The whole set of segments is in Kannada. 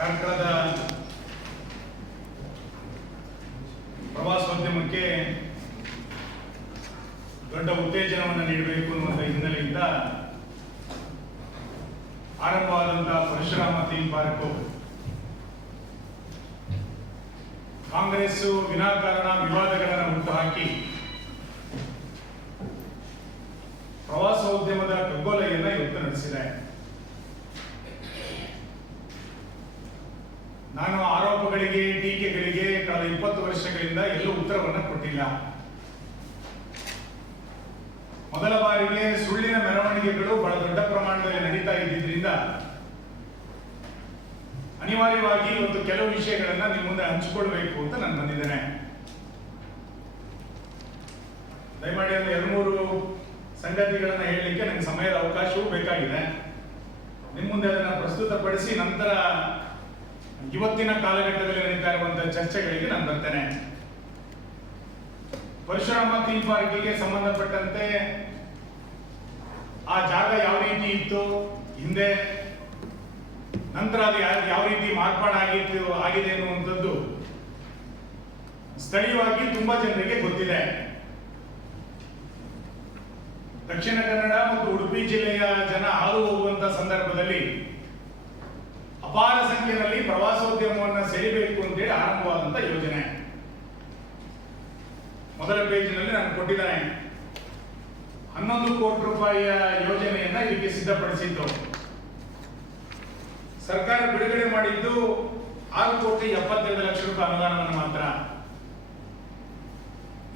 ಕಾರ್ಕಳದ ಪ್ರವಾಸೋದ್ಯಮಕ್ಕೆ ದೊಡ್ಡ ಉತ್ತೇಜನವನ್ನು ನೀಡಬೇಕು ಅನ್ನುವಂಥ ಹಿನ್ನೆಲೆಯಿಂದ ಆರಂಭವಾದಂತಹ ಪರಶುರಾಮ ಥೀಮ್ ಪಾರ್ಕ್ ಕಾಂಗ್ರೆಸ್ ವಿನಾಕಾರಣ ವಿವಾದಗಳನ್ನು ಹುಟ್ಟುಹಾಕಿ ಪ್ರವಾಸೋದ್ಯಮದ ಕಗ್ಗೊಲೆಯನ್ನ ಇವತ್ತು ನಡೆಸಿದೆ. ನಾನು ಆರೋಪಗಳಿಗೆ ಟೀಕೆಗಳಿಗೆ ಕಳೆದ 20 ವರ್ಷಗಳಿಂದ ಎಲ್ಲೂ ಉತ್ತರವನ್ನು ಕೊಟ್ಟಿಲ್ಲ. ಮೊದಲ ಬಾರಿಗೆ ಸುಳ್ಳಿನ ಮೆರವಣಿಗೆಗಳು ಬಹಳ ದೊಡ್ಡ ಪ್ರಮಾಣದಲ್ಲಿ ನಡೀತಾ ಇದ್ದಿದ್ರಿಂದ ಅನಿವಾರ್ಯವಾಗಿ ಇವತ್ತು ಕೆಲವು ವಿಷಯಗಳನ್ನ ನಿಮ್ಮ ಮುಂದೆ ಹಂಚಿಕೊಳ್ಬೇಕು ಅಂತ ನಾನು ಬಂದಿದ್ದೇನೆ. ದಯಮಾಡಿ ಒಂದು 2-3 ಸಂಗತಿಗಳನ್ನ ಹೇಳಲಿಕ್ಕೆ ನನಗೆ ಸಮಯದ ಅವಕಾಶವೂ ಬೇಕಾಗಿದೆ. ನಿಮ್ಮ ಮುಂದೆ ಅದನ್ನ ಪ್ರಸ್ತುತಪಡಿಸಿ ನಂತರ ಇವತ್ತಿನ ಕಾಲಘಟ್ಟದಲ್ಲಿ ನಡೀತಾ ಇರುವಂತಹ ಚರ್ಚೆಗಳಿಗೆ ನಾನು ಬರ್ತೇನೆ. ಪರಶುರಾಮ ಥೀಮ್ ಪಾರ್ಕಿಗೆ ಸಂಬಂಧಪಟ್ಟಂತೆ ಆ ಜಾಗ ಯಾವ ರೀತಿ ಇತ್ತು ಹಿಂದೆ, ನಂತರ ಅದು ಯಾವ ರೀತಿ ಆಗಿದೆ ಅನ್ನುವಂಥದ್ದು ಸ್ಥಳೀಯವಾಗಿ ತುಂಬಾ ಜನರಿಗೆ ಗೊತ್ತಿದೆ. ದಕ್ಷಿಣ ಕನ್ನಡ ಮತ್ತು ಉಡುಪಿ ಜಿಲ್ಲೆಯ ಜನ ಹಾದು ಹೋಗುವಂತಹ ಸಂದರ್ಭದಲ್ಲಿ ಅಪಾರ ಸಂಖ್ಯೆಯಲ್ಲಿ ಪ್ರವಾಸೋದ್ಯಮವನ್ನು ಸೆಳೆಯಬೇಕು ಅಂತೇಳಿ ಆರಂಭವಾದಂತ ಯೋಜನೆ. ಮೊದಲ ಪೇಜಿನಲ್ಲಿ ನಾನು ಕೊಟ್ಟಿದ್ದೇನೆ. 11 ಕೋಟಿ ರೂಪಾಯಿಯ ಯೋಜನೆಯನ್ನ ಇದಕ್ಕೆ ಸಿದ್ಧಪಡಿಸಿದ್ದು. ಸರ್ಕಾರ ಬಿಡುಗಡೆ ಮಾಡಿದ್ದು 6,72,00,000 ರೂಪಾಯಿ ಅನುದಾನವನ್ನು ಮಾತ್ರ.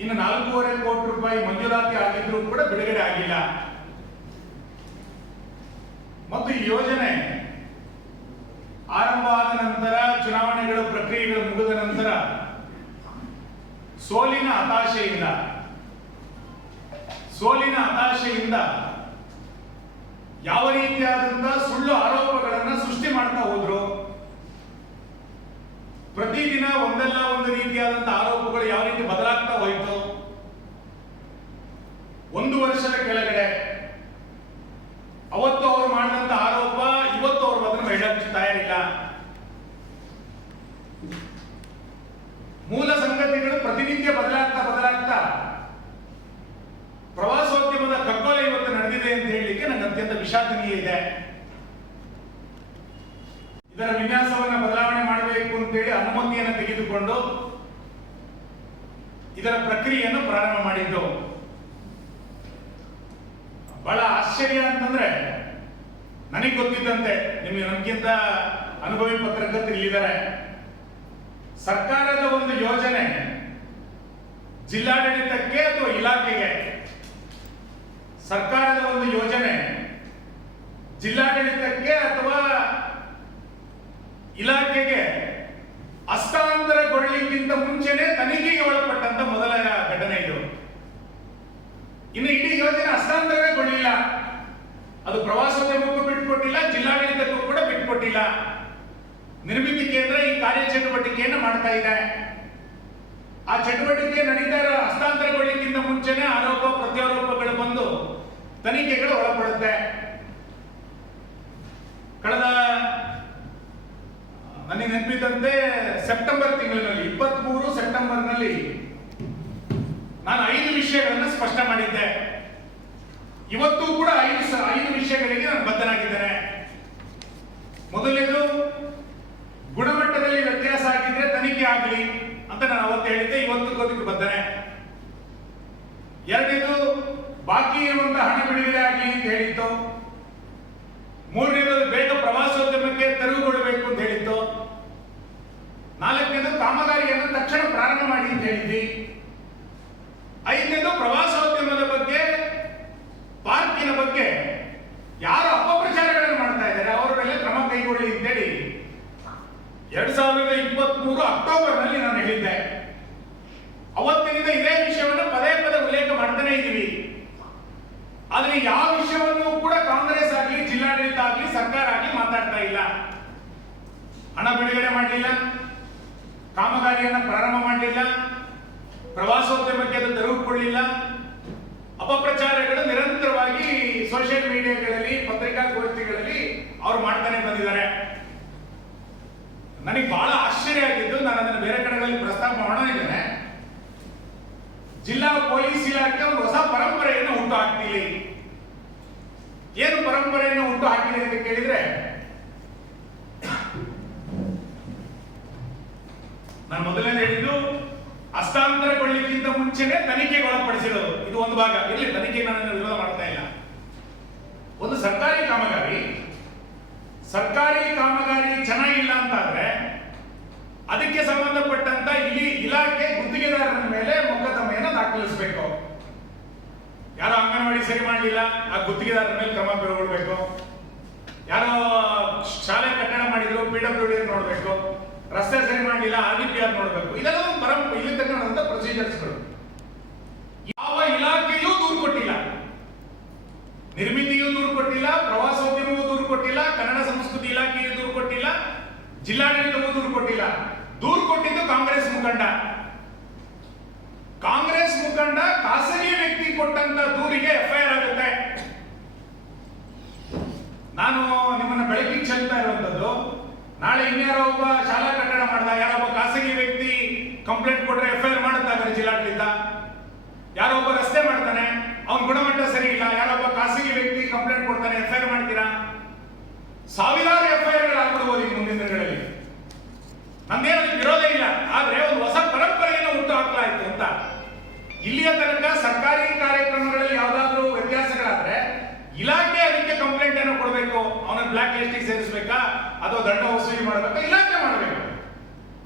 ಇನ್ನು 4.5 ಕೋಟಿ ರೂಪಾಯಿ ಮಂಜೂರಾತಿ ಆಗಿದ್ರೂ ಕೂಡ ಬಿಡುಗಡೆ ಆಗಿಲ್ಲ. ಮತ್ತು ಈ ಯೋಜನೆ ಆರಂಭ ಆದ ನಂತರ ಚುನಾವಣೆಗಳ ಪ್ರಕ್ರಿಯೆಗಳು ಮುಗಿದ ನಂತರ ಸೋಲಿನ ಹತಾಶೆಯಿಂದ ಯಾವ ರೀತಿಯಾದಂತಹ ಸುಳ್ಳು ಆರೋಪಗಳನ್ನು ಸೃಷ್ಟಿ ಮಾಡ್ತಾ ಹೋದ್ರು. ಪ್ರತಿದಿನ ಒಂದಲ್ಲ ಒಂದು ರೀತಿಯಾದಂತಹ ಆರೋಪಗಳು ಯಾವ ರೀತಿ ಬದಲಾಗ್ತಾ ಹೋಯಿತು. 1 ವರ್ಷದ ಕೆಳಗಡೆ ಅವತ್ತು ಅವರು ಮಾಡಿದಂತ ಆರೋಪ ಇವತ್ತು ಅವರು ಅದನ್ನು ಹೇಳಕ್ಕೆ ತಯಾರಿಲ್ಲ. ಮೂಲ ಸಂಗತಿಗಳು ಪ್ರತಿನಿತ್ಯ ಬದಲಾಗ್ತಾ ಪ್ರವಾಸೋದ್ಯಮದ ಕಗ್ಗೊಲೆ ಇವತ್ತು ನಡೆದಿದೆ ಅಂತ ಹೇಳಲಿಕ್ಕೆ ನನಗೆ ಅತ್ಯಂತ ವಿಷಾದನೀಯ ಇದೆ. ಇದರ ವಿನ್ಯಾಸವನ್ನು ಬದಲಾವಣೆ ಮಾಡಬೇಕು ಅಂತೇಳಿ ಅನುಮತಿಯನ್ನು ತೆಗೆದುಕೊಂಡು ಇದರ ಪ್ರಕ್ರಿಯೆಯನ್ನು ಪ್ರಾರಂಭ ಮಾಡಿದ್ದು. ಬಹಳ ಆಶ್ಚರ್ಯ ಅಂತಂದ್ರೆ, ನನಗೆ ಗೊತ್ತಿದ್ದಂತೆ, ನಿಮಗೆ ನಮಗಿಂತ ಅನುಭವಿ ಪತ್ರಕರ್ತರು ಇಲ್ಲಿದ್ದಾರೆ, ಸರ್ಕಾರದ ಒಂದು ಯೋಜನೆ ಜಿಲ್ಲಾಡಳಿತಕ್ಕೆ ಅಥವಾ ಇಲಾಖೆಗೆ, ಸರ್ಕಾರದ ಒಂದು ಯೋಜನೆ ಜಿಲ್ಲಾಡಳಿತಕ್ಕೆ ಅಥವಾ ಇಲಾಖೆಗೆ ಹಸ್ತಾಂತರಗೊಳ್ಳಲಿಕ್ಕಿಂತ ಮುಂಚೆನೆ ತನಿಖೆಗೆ ಒಳಪಟ್ಟಂತ ಮೊದಲ ಘಟನೆ ಇದು. ಇನ್ನು ಇಡೀ ಯೋಜನೆ ಹಸ್ತಾಂತರಗೊಳ್ಳಿಲ್ಲ. ಅದು ಪ್ರವಾಸೋದ್ಯಮಕ್ಕೂ ಬಿಟ್ಟುಕೊಟ್ಟಿಲ್ಲ, ಜಿಲ್ಲಾಡಳಿತಕ್ಕೂ ಕೂಡ ಬಿಟ್ಟುಕೊಟ್ಟಿಲ್ಲ. ನಿರ್ಮಿತಿ ಕೇಂದ್ರ ಈ ಕಾರ್ಯಚಟುವಟಿಕೆಯನ್ನು ಮಾಡ್ತಾ ಇದೆ. ಆ ಚಟುವಟಿಕೆ ನಡೀತಾ ಇರೋ ಹಸ್ತಾಂತರಗೊಳ್ಳಿಕ್ಕಿಂತ ಮುಂಚೆನೆ ಆರೋಪ ಪ್ರತ್ಯಾರೋಪಗಳು ಬಂದು ತನಿಖೆಗಳು ಒಳಪಡುತ್ತೆ. ಕಳೆದ ನನಗೆ ನೆನಪಿದ್ದಂತೆ ಸೆಪ್ಟೆಂಬರ್ ತಿಂಗಳಿನಲ್ಲಿ 23 ಸೆಪ್ಟೆಂಬರ್ನಲ್ಲಿ ನಾನು 5 ವಿಷಯಗಳನ್ನು ಸ್ಪಷ್ಟ ಮಾಡಿದ್ದೆ. ಇವತ್ತು ಕೂಡ 5 ವಿಷಯಗಳಿಗೆ ನಾನು ಬದ್ಧನಾಗಿದ್ದೇನೆ. ಮೊದಲನೇದು, ಗುಣಮಟ್ಟದಲ್ಲಿ ವ್ಯತ್ಯಾಸ ಆಗಿದ್ರೆ ತನಿಖೆ ಆಗಲಿ ಅಂತ ನಾನು ಅವತ್ತು ಹೇಳಿದ್ದೆ, ಇವತ್ತು ಅದಕ್ಕೆ ಬದ್ಧನೆ. ಎರಡನೇದು, ಬಾಕಿ ಇರುವಂತಹ ಹಣ ಬಿಡುಗಡೆ ಆಗಲಿ ಅಂತ ಹೇಳಿತ್ತು. ಮೂರನೇದು, ಬೇಗ ಪ್ರವಾಸೋದ್ಯಮಕ್ಕೆ ತೆರವುಗೊಳ್ಳಬೇಕು ಅಂತ ಹೇಳಿತ್ತು. ನಾಲ್ಕನೇದು, ಕಾಮಗಾರಿಯನ್ನು ತಕ್ಷಣ ಪ್ರಾರಂಭ ಮಾಡಿ ಅಂತ ಹೇಳಿದ್ವಿ. ಐದನೇದು, ಪ್ರವಾಸೋದ್ಯಮದ ಬಗ್ಗೆ, ಪಾರ್ಕಿನ ಬಗ್ಗೆ ಯಾರು ಅಪಪ್ರಚಾರಗಳನ್ನು ಮಾಡ್ತಾ ಇದ್ದಾರೆ ಅವರ ಮೇಲೆ ಕ್ರಮ ಕೈಗೊಳ್ಳಿ ಅಂತೇಳಿ 2023 ಅಕ್ಟೋಬರ್ನಲ್ಲಿ ನಾನು ಹೇಳಿದ್ದೆ. ಅವತ್ತಿನಿಂದ ಇದೇ ವಿಷಯವನ್ನು ಪದೇ ಉಲ್ಲೇಖ ಮಾಡ್ತಾನೆ ಇದ್ದೀವಿ. ಆದ್ರೆ ಯಾವ ವಿಷಯವನ್ನು ಕೂಡ ಕಾಂಗ್ರೆಸ್ ಆಗಲಿ, ಜಿಲ್ಲಾಡಳಿತ ಆಗಲಿ, ಸರ್ಕಾರ ಆಗಲಿ ಮಾತಾಡ್ತಾ ಇಲ್ಲ. ಹಣ ಬಿಡುಗಡೆ ಮಾಡಲಿಲ್ಲ, ಕಾಮಗಾರಿಯನ್ನು ಪ್ರಾರಂಭ ಮಾಡಲಿಲ್ಲ, ಪ್ರವಾಸೋದ್ಯಮಕ್ಕೆ ಅದು ತೆರವುಗೊಳ್ಳಿಲ್ಲ. ಅಪಪ್ರಚಾರಗಳು ನಿರಂತರವಾಗಿ ಸೋಷಿಯಲ್ ಮೀಡಿಯಾಗಳಲ್ಲಿ, ಪತ್ರಿಕಾಗೋಷ್ಠಿಗಳಲ್ಲಿ ಅವ್ರು ಮಾಡ್ತಾನೆ ಬಂದಿದ್ದಾರೆ. ನನಗೆ ಬಹಳ ಆಶ್ಚರ್ಯ ಆಗಿದ್ದು, ನಾನು ಅದನ್ನು ಬೇರೆ ಕಡೆಗಳಲ್ಲಿ ಪ್ರಸ್ತಾಪ ಮಾಡಿದ್ದೇನೆ. ಜಿಲ್ಲಾ ಪೊಲೀಸ್ ಇಲಾಖೆ ಒಂದು ಹೊಸ ಪರಂಪರೆಯನ್ನು ಹುಟ್ಟು ಹಾಕ್ತೀವಿ. ಏನು ಪರಂಪರೆಯನ್ನು ಹುಟ್ಟು ಹಾಕಿದೆ ಅಂತ ಕೇಳಿದ್ರೆ, ನಾನು ಮೊದಲನೇ ಹೇಳಿದ್ದು ಹಸ್ತಾಂತರಗೊಳ್ಳಿಕ್ಕಿಂತ ಮುಂಚೆನೆ ತನಿಖೆಗೆ ಒಳಪಡಿಸಿರೋದು. ಇದು ಒಂದು ಭಾಗ ಇಲ್ಲಿ ತನಿಖೆಗೆ ನಾನು ವಿರೋಧ ಮಾಡ್ತಾ ಇಲ್ಲ. ಒಂದು ಸರ್ಕಾರಿ ಕಾಮಗಾರಿ ಚೆನ್ನಾಗಿಲ್ಲ ಅಂತಾದ್ರೆ ಅದಕ್ಕೆ ಸಂಬಂಧಪಟ್ಟಂತ ಇಲ್ಲಿ ಇಲಾಖೆ ಗುತ್ತಿಗೆದಾರರ ಮೇಲೆ ಮೊಕದ್ದಮೆಯನ್ನು ದಾಖಲಿಸಬೇಕು. ಯಾರೋ ಅಂಗನವಾಡಿ ಸರಿ ಮಾಡಲಿಲ್ಲ, ಆ ಗುತ್ತಿಗೆದಾರರ ಮೇಲೆ ಕ್ರಮ ಕೈಗೊಳ್ಳಬೇಕು. ಯಾರೋ ಶಾಲೆ ಕಟ್ಟಡ ಮಾಡಿದ್ರು, PWD ನೋಡಬೇಕು. ರಸ್ತೆ ಸರಿ ಮಾಡಲಿಲ್ಲ, RDPR ನೋಡಬೇಕು. ಇದೆಲ್ಲ ಒಂದು ಇಲ್ಲಿ ತಗೊಂಡಂತ ಪ್ರೊಸೀಜರ್ಸ್ಗಳು. ಯಾವ ಇಲಾಖೆಯೂ ದೂರು ಕೊಟ್ಟಿಲ್ಲ. ನಿರ್ಮಿತಿಯೂ ದೂರು ಕೊಟ್ಟಿಲ್ಲ, ಪ್ರವಾಸೋದ್ಯಮವೂ ದೂರು ಕೊಟ್ಟಿಲ್ಲ, ಕನ್ನಡ ಸಂಸ್ಕೃತಿ ಇಲಾಖೆಯೂ ದೂರು ಕೊಟ್ಟಿಲ್ಲ, ಜಿಲ್ಲಾಡಳಿತವೂ ದೂರು ಕೊಟ್ಟಿಲ್ಲ. ದೂರು ಕೊಟ್ಟಿದ್ದು ಕಾಂಗ್ರೆಸ್ ಮುಖಂಡ ಖಾಸಗಿ ವ್ಯಕ್ತಿ ಕೊಟ್ಟಂತ ದೂರಿಗೆ FIR ಆಗುತ್ತೆ. ನಾನು ನಿಮ್ಮನ್ನ ಬೆಳಕಿಗೆ ಚೆಲ್ತಾ ಇರುವಂತದ್ದು, ನಾಳೆ ಇನ್ಯಾರೋ ಒಬ್ಬ ಶಾಲಾ ಕಟ್ಟಡ ಮಾಡಿದ, ಯಾರೊಬ್ಬ ಖಾಸಗಿ ವ್ಯಕ್ತಿ ಕಂಪ್ಲೇಂಟ್ ಕೊಟ್ರೆ FIR ಮಾಡುತ್ತಾರೆ ಜಿಲ್ಲಾಡಳಿತ. ಯಾರೋ ಒಬ್ಬ ರಸ್ತೆ ಮಾಡ್ತಾನೆ, ಅವನ ಗುಣಮಟ್ಟ ಸರಿ ಇಲ್ಲ, ಯಾರೊಬ್ಬ ಖಾಸಗಿ ವ್ಯಕ್ತಿ ಕಂಪ್ಲೇಂಟ್ ಕೊಡ್ತಾನೆ, FIR ಮಾಡ್ತೀರಾ? ಸಾವಿರಾರು FIR ಆಗ್ಬಿಡ್ಬೋದು ಈ ಮುಂದಿನ ದಿನಗಳಲ್ಲಿ. ನಮ್ದೇನು ವಿರೋಧ ಇಲ್ಲ, ಆದ್ರೆ ಒಂದು ಹೊಸ ಪರಂಪರೆಯನ್ನು ಹುಟ್ಟು ಹಾಕಲಾಯಿತು ಅಂತ. ಇಲ್ಲಿಯ ತನಕ ಸರ್ಕಾರಿ ಕಾರ್ಯಕ್ರಮಗಳಲ್ಲಿ ಯಾವ್ದಾದ್ರು ವ್ಯತ್ಯಾಸಗಳಾದ್ರೆ ಇಲಾಖೆ ಅದಕ್ಕೆ ಕಂಪ್ಲೇಂಟ್ ಅನ್ನು ಕೊಡಬೇಕು, ಅವನ ಬ್ಲಾಕ್ ಲಿಸ್ಟಿಗೆ ಸೇರಿಸಬೇಕಾ ಅಥವಾ ದಂಡ ವಸೂಲಿ ಮಾಡಬೇಕಾ, ಇಲಾಖೆ ಮಾಡಬೇಕು.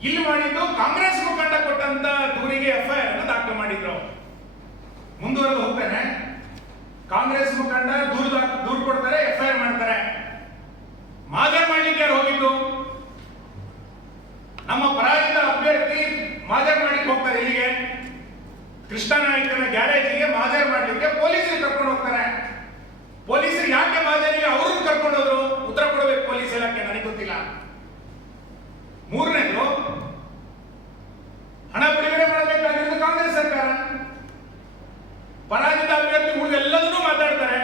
ಇಲ್ಲಿ ಮಾಡಿದ್ದು ಕಾಂಗ್ರೆಸ್ ಮುಖಂಡ ಕೊಟ್ಟಂತ ದೂರಿಗೆ FIR ಅನ್ನು ದಾಖಲು ಮಾಡಿದ್ರು. ಮುಂದುವರೆದು ಹೋಗ್ತೇನೆ. ಕಾಂಗ್ರೆಸ್ ಮುಖಂಡ ದೂರು ಕೊಡ್ತಾರೆ, FIR ಮಾಡ್ತಾರೆ. ಮಾಜರ್ ಮಾಡ್ಲಿಕ್ಕೆ ಯಾರು ಹೋಗಿದ್ದು? ನಮ್ಮ ಪರಾಜಿತ ಅಭ್ಯರ್ಥಿ ಮಾಜರ್ ಮಾಡ್ಲಿಕ್ಕೆ ಹೋಗ್ತಾರೆ. ಇಲ್ಲಿಗೆ ಕೃಷ್ಣನಾಯಕನ ಗ್ಯಾರೇಜಿಗೆ ಮಾಜರ್ ಮಾಡ್ಲಿಕ್ಕೆ ಪೊಲೀಸರು ಕರ್ಕೊಂಡು ಹೋಗ್ತಾರೆ. ಪೊಲೀಸರು ಯಾಕೆ ಮಾಜರಿಗೆ ಅವ್ರನ್ನ ಕರ್ಕೊಂಡು ಹೋದ್ರು? ಉತ್ತರ ಕೊಡಬೇಕು ಪೊಲೀಸ್ ಇಲಾಖೆ, ನನಗೆ ಗೊತ್ತಿಲ್ಲ. ಮೂರನೇದು, ಹಣ ಬಿಡುಗಡೆ ಮಾಡಬೇಕಾಗಿರೋದು ಕಾಂಗ್ರೆಸ್ ಸರ್ಕಾರ. ಪರಾಜಿತ ಅಭ್ಯರ್ಥಿ ಉಳಿದೆಲ್ಲದನ್ನೂ ಮಾತಾಡ್ತಾರೆ,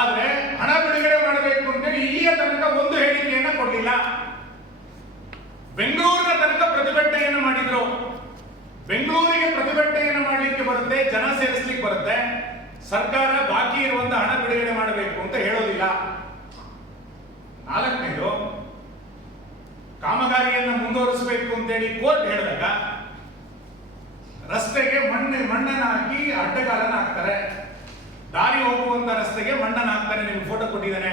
ಆದ್ರೆ ಹಣ ಬಿಡುಗಡೆ ಮಾಡಬೇಕು ಅಂತೇಳಿ ಇಲ್ಲಿಯ ತನಕ ಒಂದು ಹೇಳಿಕೆಯನ್ನ ಕೊಡಲಿಲ್ಲ. ಬೆಂಗಳೂರಿನ ತನಕ ಪ್ರತಿಭಟನೆಯನ್ನು ಮಾಡಿದ್ರು. ಬೆಂಗಳೂರಿಗೆ ಪ್ರತಿಭಟನೆಯನ್ನು ಮಾಡಲಿಕ್ಕೆ ಬರುತ್ತೆ, ಜನ ಸೇರಿಸಲಿಕ್ಕೆ ಬರುತ್ತೆ. ಸರ್ಕಾರ ಬಾಕಿ ಇರುವಂತಹ ಹಣ ಬಿಡುಗಡೆ ಮಾಡಬೇಕು ಅಂತ ಹೇಳೋದಿಲ್ಲ. ನಾಲ್ಕನೇದು, ಕಾಮಗಾರಿಯನ್ನು ಮುಂದುವರಿಸಬೇಕು ಅಂತೇಳಿ ಕೋರ್ಟ್ ಹೇಳಿದಾಗ ರಸ್ತೆಗೆ ಮಣ್ಣನ್ನು ಹಾಕಿ ಅಡ್ಡಗಾಲನ್ನು ಹಾಕ್ತಾರೆ. ದಾರಿ ಹೋಗುವಂತ ರಸ್ತೆಗೆ ಮಣ್ಣನ್ನು ಹಾಕ್ತಾರೆ. ನಿಮ್ಗೆ ಫೋಟೋ ಕೊಟ್ಟಿದ್ದೇನೆ.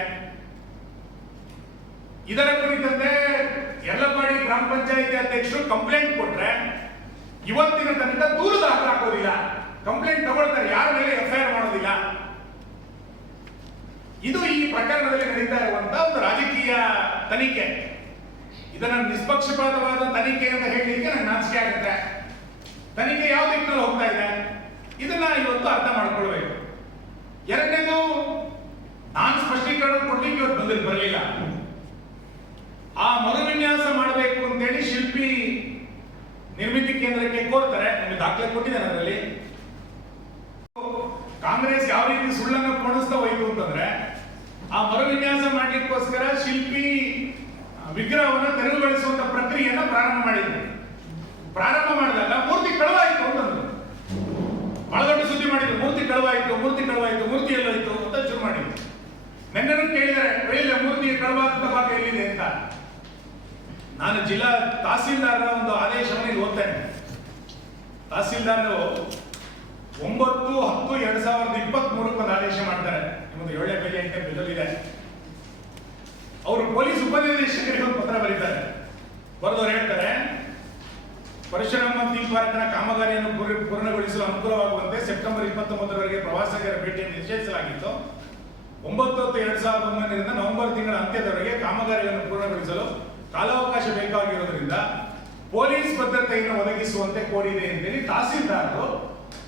ಇದರ ಕುರಿತಂತೆ ಯರ್ಲಪಾಡಿ ಗ್ರಾಮ ಪಂಚಾಯಿತಿ ಅಧ್ಯಕ್ಷರು ಕಂಪ್ಲೇಂಟ್ ಕೊಟ್ರೆ ಇವತ್ತಿನ ತನಕ ದೂರು ದಾಖಲಾಗೋದಿಲ್ಲ. ಕಂಪ್ಲೇಂಟ್ ತಗೊಳ್ತಾರೆ, ಯಾರ ಮೇಲೆ FIR ಮಾಡೋದಿಲ್ಲ. ಇದು ಈ ಪ್ರಕರಣದಲ್ಲಿ ನಡೀತಾ ಇರುವಂತಹ ಒಂದು ರಾಜಕೀಯ ತನಿಖೆ. ಇದನ್ನ ನಿಷ್ಪಕ್ಷಪಾತವಾದ ತನಿಖೆ ಅಂತ ಹೇಳಲಿಕ್ಕೆ ನನಗೆ ನಾಚಿಕೆ ಆಗುತ್ತೆ. ತನಿಖೆ ಯಾವ ದಿಕ್ಕಿನಲ್ಲಿ ಹೋಗ್ತಾ ಇದೆ ಇದನ್ನ ಇವತ್ತು ಅರ್ಥ ಮಾಡ್ಕೊಳ್ಬೇಕು. ಎರಡನೇದು, ನಾನು ಸ್ಪಷ್ಟೀಕರಣ ಕೊಡ್ಲಿಕ್ಕೆ ಇವತ್ತು ಬರಲಿಲ್ಲ. ಆ ಮರುವಿನ್ಯಾಸ ಮಾಡಬೇಕು ಅಂತೇಳಿ ಶಿಲ್ಪಿ ನಿರ್ಮಿತಿ ಕೇಂದ್ರಕ್ಕೆ ಕೋರ್ತಾರೆ. ನಿಮಗೆ ದಾಖಲೆ ಕೊಟ್ಟಿದ್ದೇನೆ. ಅದರಲ್ಲಿ ಕಾಂಗ್ರೆಸ್ ಯಾವ ರೀತಿ ಸುಳ್ಳನ್ನು ಕೊಡಿಸ್ತಾ ಹೋಯ್ತು ಅಂತಂದ್ರೆ, ಆ ಮರುವಿನ್ಯಾಸ ಮಾಡ್ಲಿಕ್ಕೋಸ್ಕರ ಶಿಲ್ಪಿ ವಿಗ್ರಹವನ್ನು ತೆರವುಗೊಳಿಸುವಂತ ಪ್ರಕ್ರಿಯೆಯನ್ನ ಪ್ರಾರಂಭ ಮಾಡಿದ್ರು. ಪ್ರಾರಂಭ ಮಾಡಿದಾಗ ಮೂರ್ತಿ ಕಳವಾಯಿತು ಅಂತಂದ್ರು. ಬಹಳ ದೊಡ್ಡ ಸುದ್ದಿ ಮಾಡಿದ್ರು. ಮೂರ್ತಿ ಕಳವಾಯಿತು ಮೂರ್ತಿ ಎಲ್ಲೋಯ್ತು ಅಂತ ಶುರು ಮಾಡಿದ್ರು. ನೆನ್ನೆನೂ ಕೇಳಿದರೆ ರೈಲ್ ಮೂರ್ತಿ ಕಳವಾದ ಭಾಗ ಎಲ್ಲಿದೆ ಅಂತ. ನಾನು ಜಿಲ್ಲಾ ತಹಸೀಲ್ದಾರರ ಒಂದು ಆದೇಶವನ್ನು ಇಲ್ಲಿ ಓದ್ತೇನೆ. ತಹಸೀಲ್ದಾರರು 9/10/2023 ಒಂದು ಆದೇಶ ಮಾಡ್ತಾರೆ. ನಿಮ್ಮದು 7ನೇ ಪೇಜ್ 8ನೇ ಪೇಜಲ್ಲಿ ಇದೆ. ಅವರು ಪೊಲೀಸ್ ಉಪನಿರ್ದೇಶಕರಿಗೆ ಒಂದು ಪತ್ರ ಬರೀತಾರೆ. ಬರೆದವರು ಹೇಳ್ತಾರೆ, ಪರಶುರಾಮ ಥೀಮ್ ಪಾರ್ಕ್ನ ಕಾಮಗಾರಿಯನ್ನು ಪೂರ್ಣಗೊಳಿಸಲು ಅನುಕೂಲವಾಗುವಂತೆ ಸೆಪ್ಟೆಂಬರ್ 29ರವರೆಗೆ ಪ್ರವಾಸಿಗರ ಭೇಟಿಯನ್ನು ನಿಶ್ಚಯಿಸಲಾಗಿತ್ತು. 9/10/2019 ನವೆಂಬರ್ ತಿಂಗಳ ಅಂತ್ಯದವರೆಗೆ ಕಾಮಗಾರಿಯನ್ನು ಪೂರ್ಣಗೊಳಿಸಲು ಕಾಲಾವಕಾಶ ಬೇಕಾಗಿರೋದ್ರಿಂದ ಪೊಲೀಸ್ ಭದ್ರತೆಯನ್ನು ಒದಗಿಸುವಂತೆ ಕೋರಿದೆ ಅಂತೇಳಿ ತಹಸೀಲ್ದಾರರು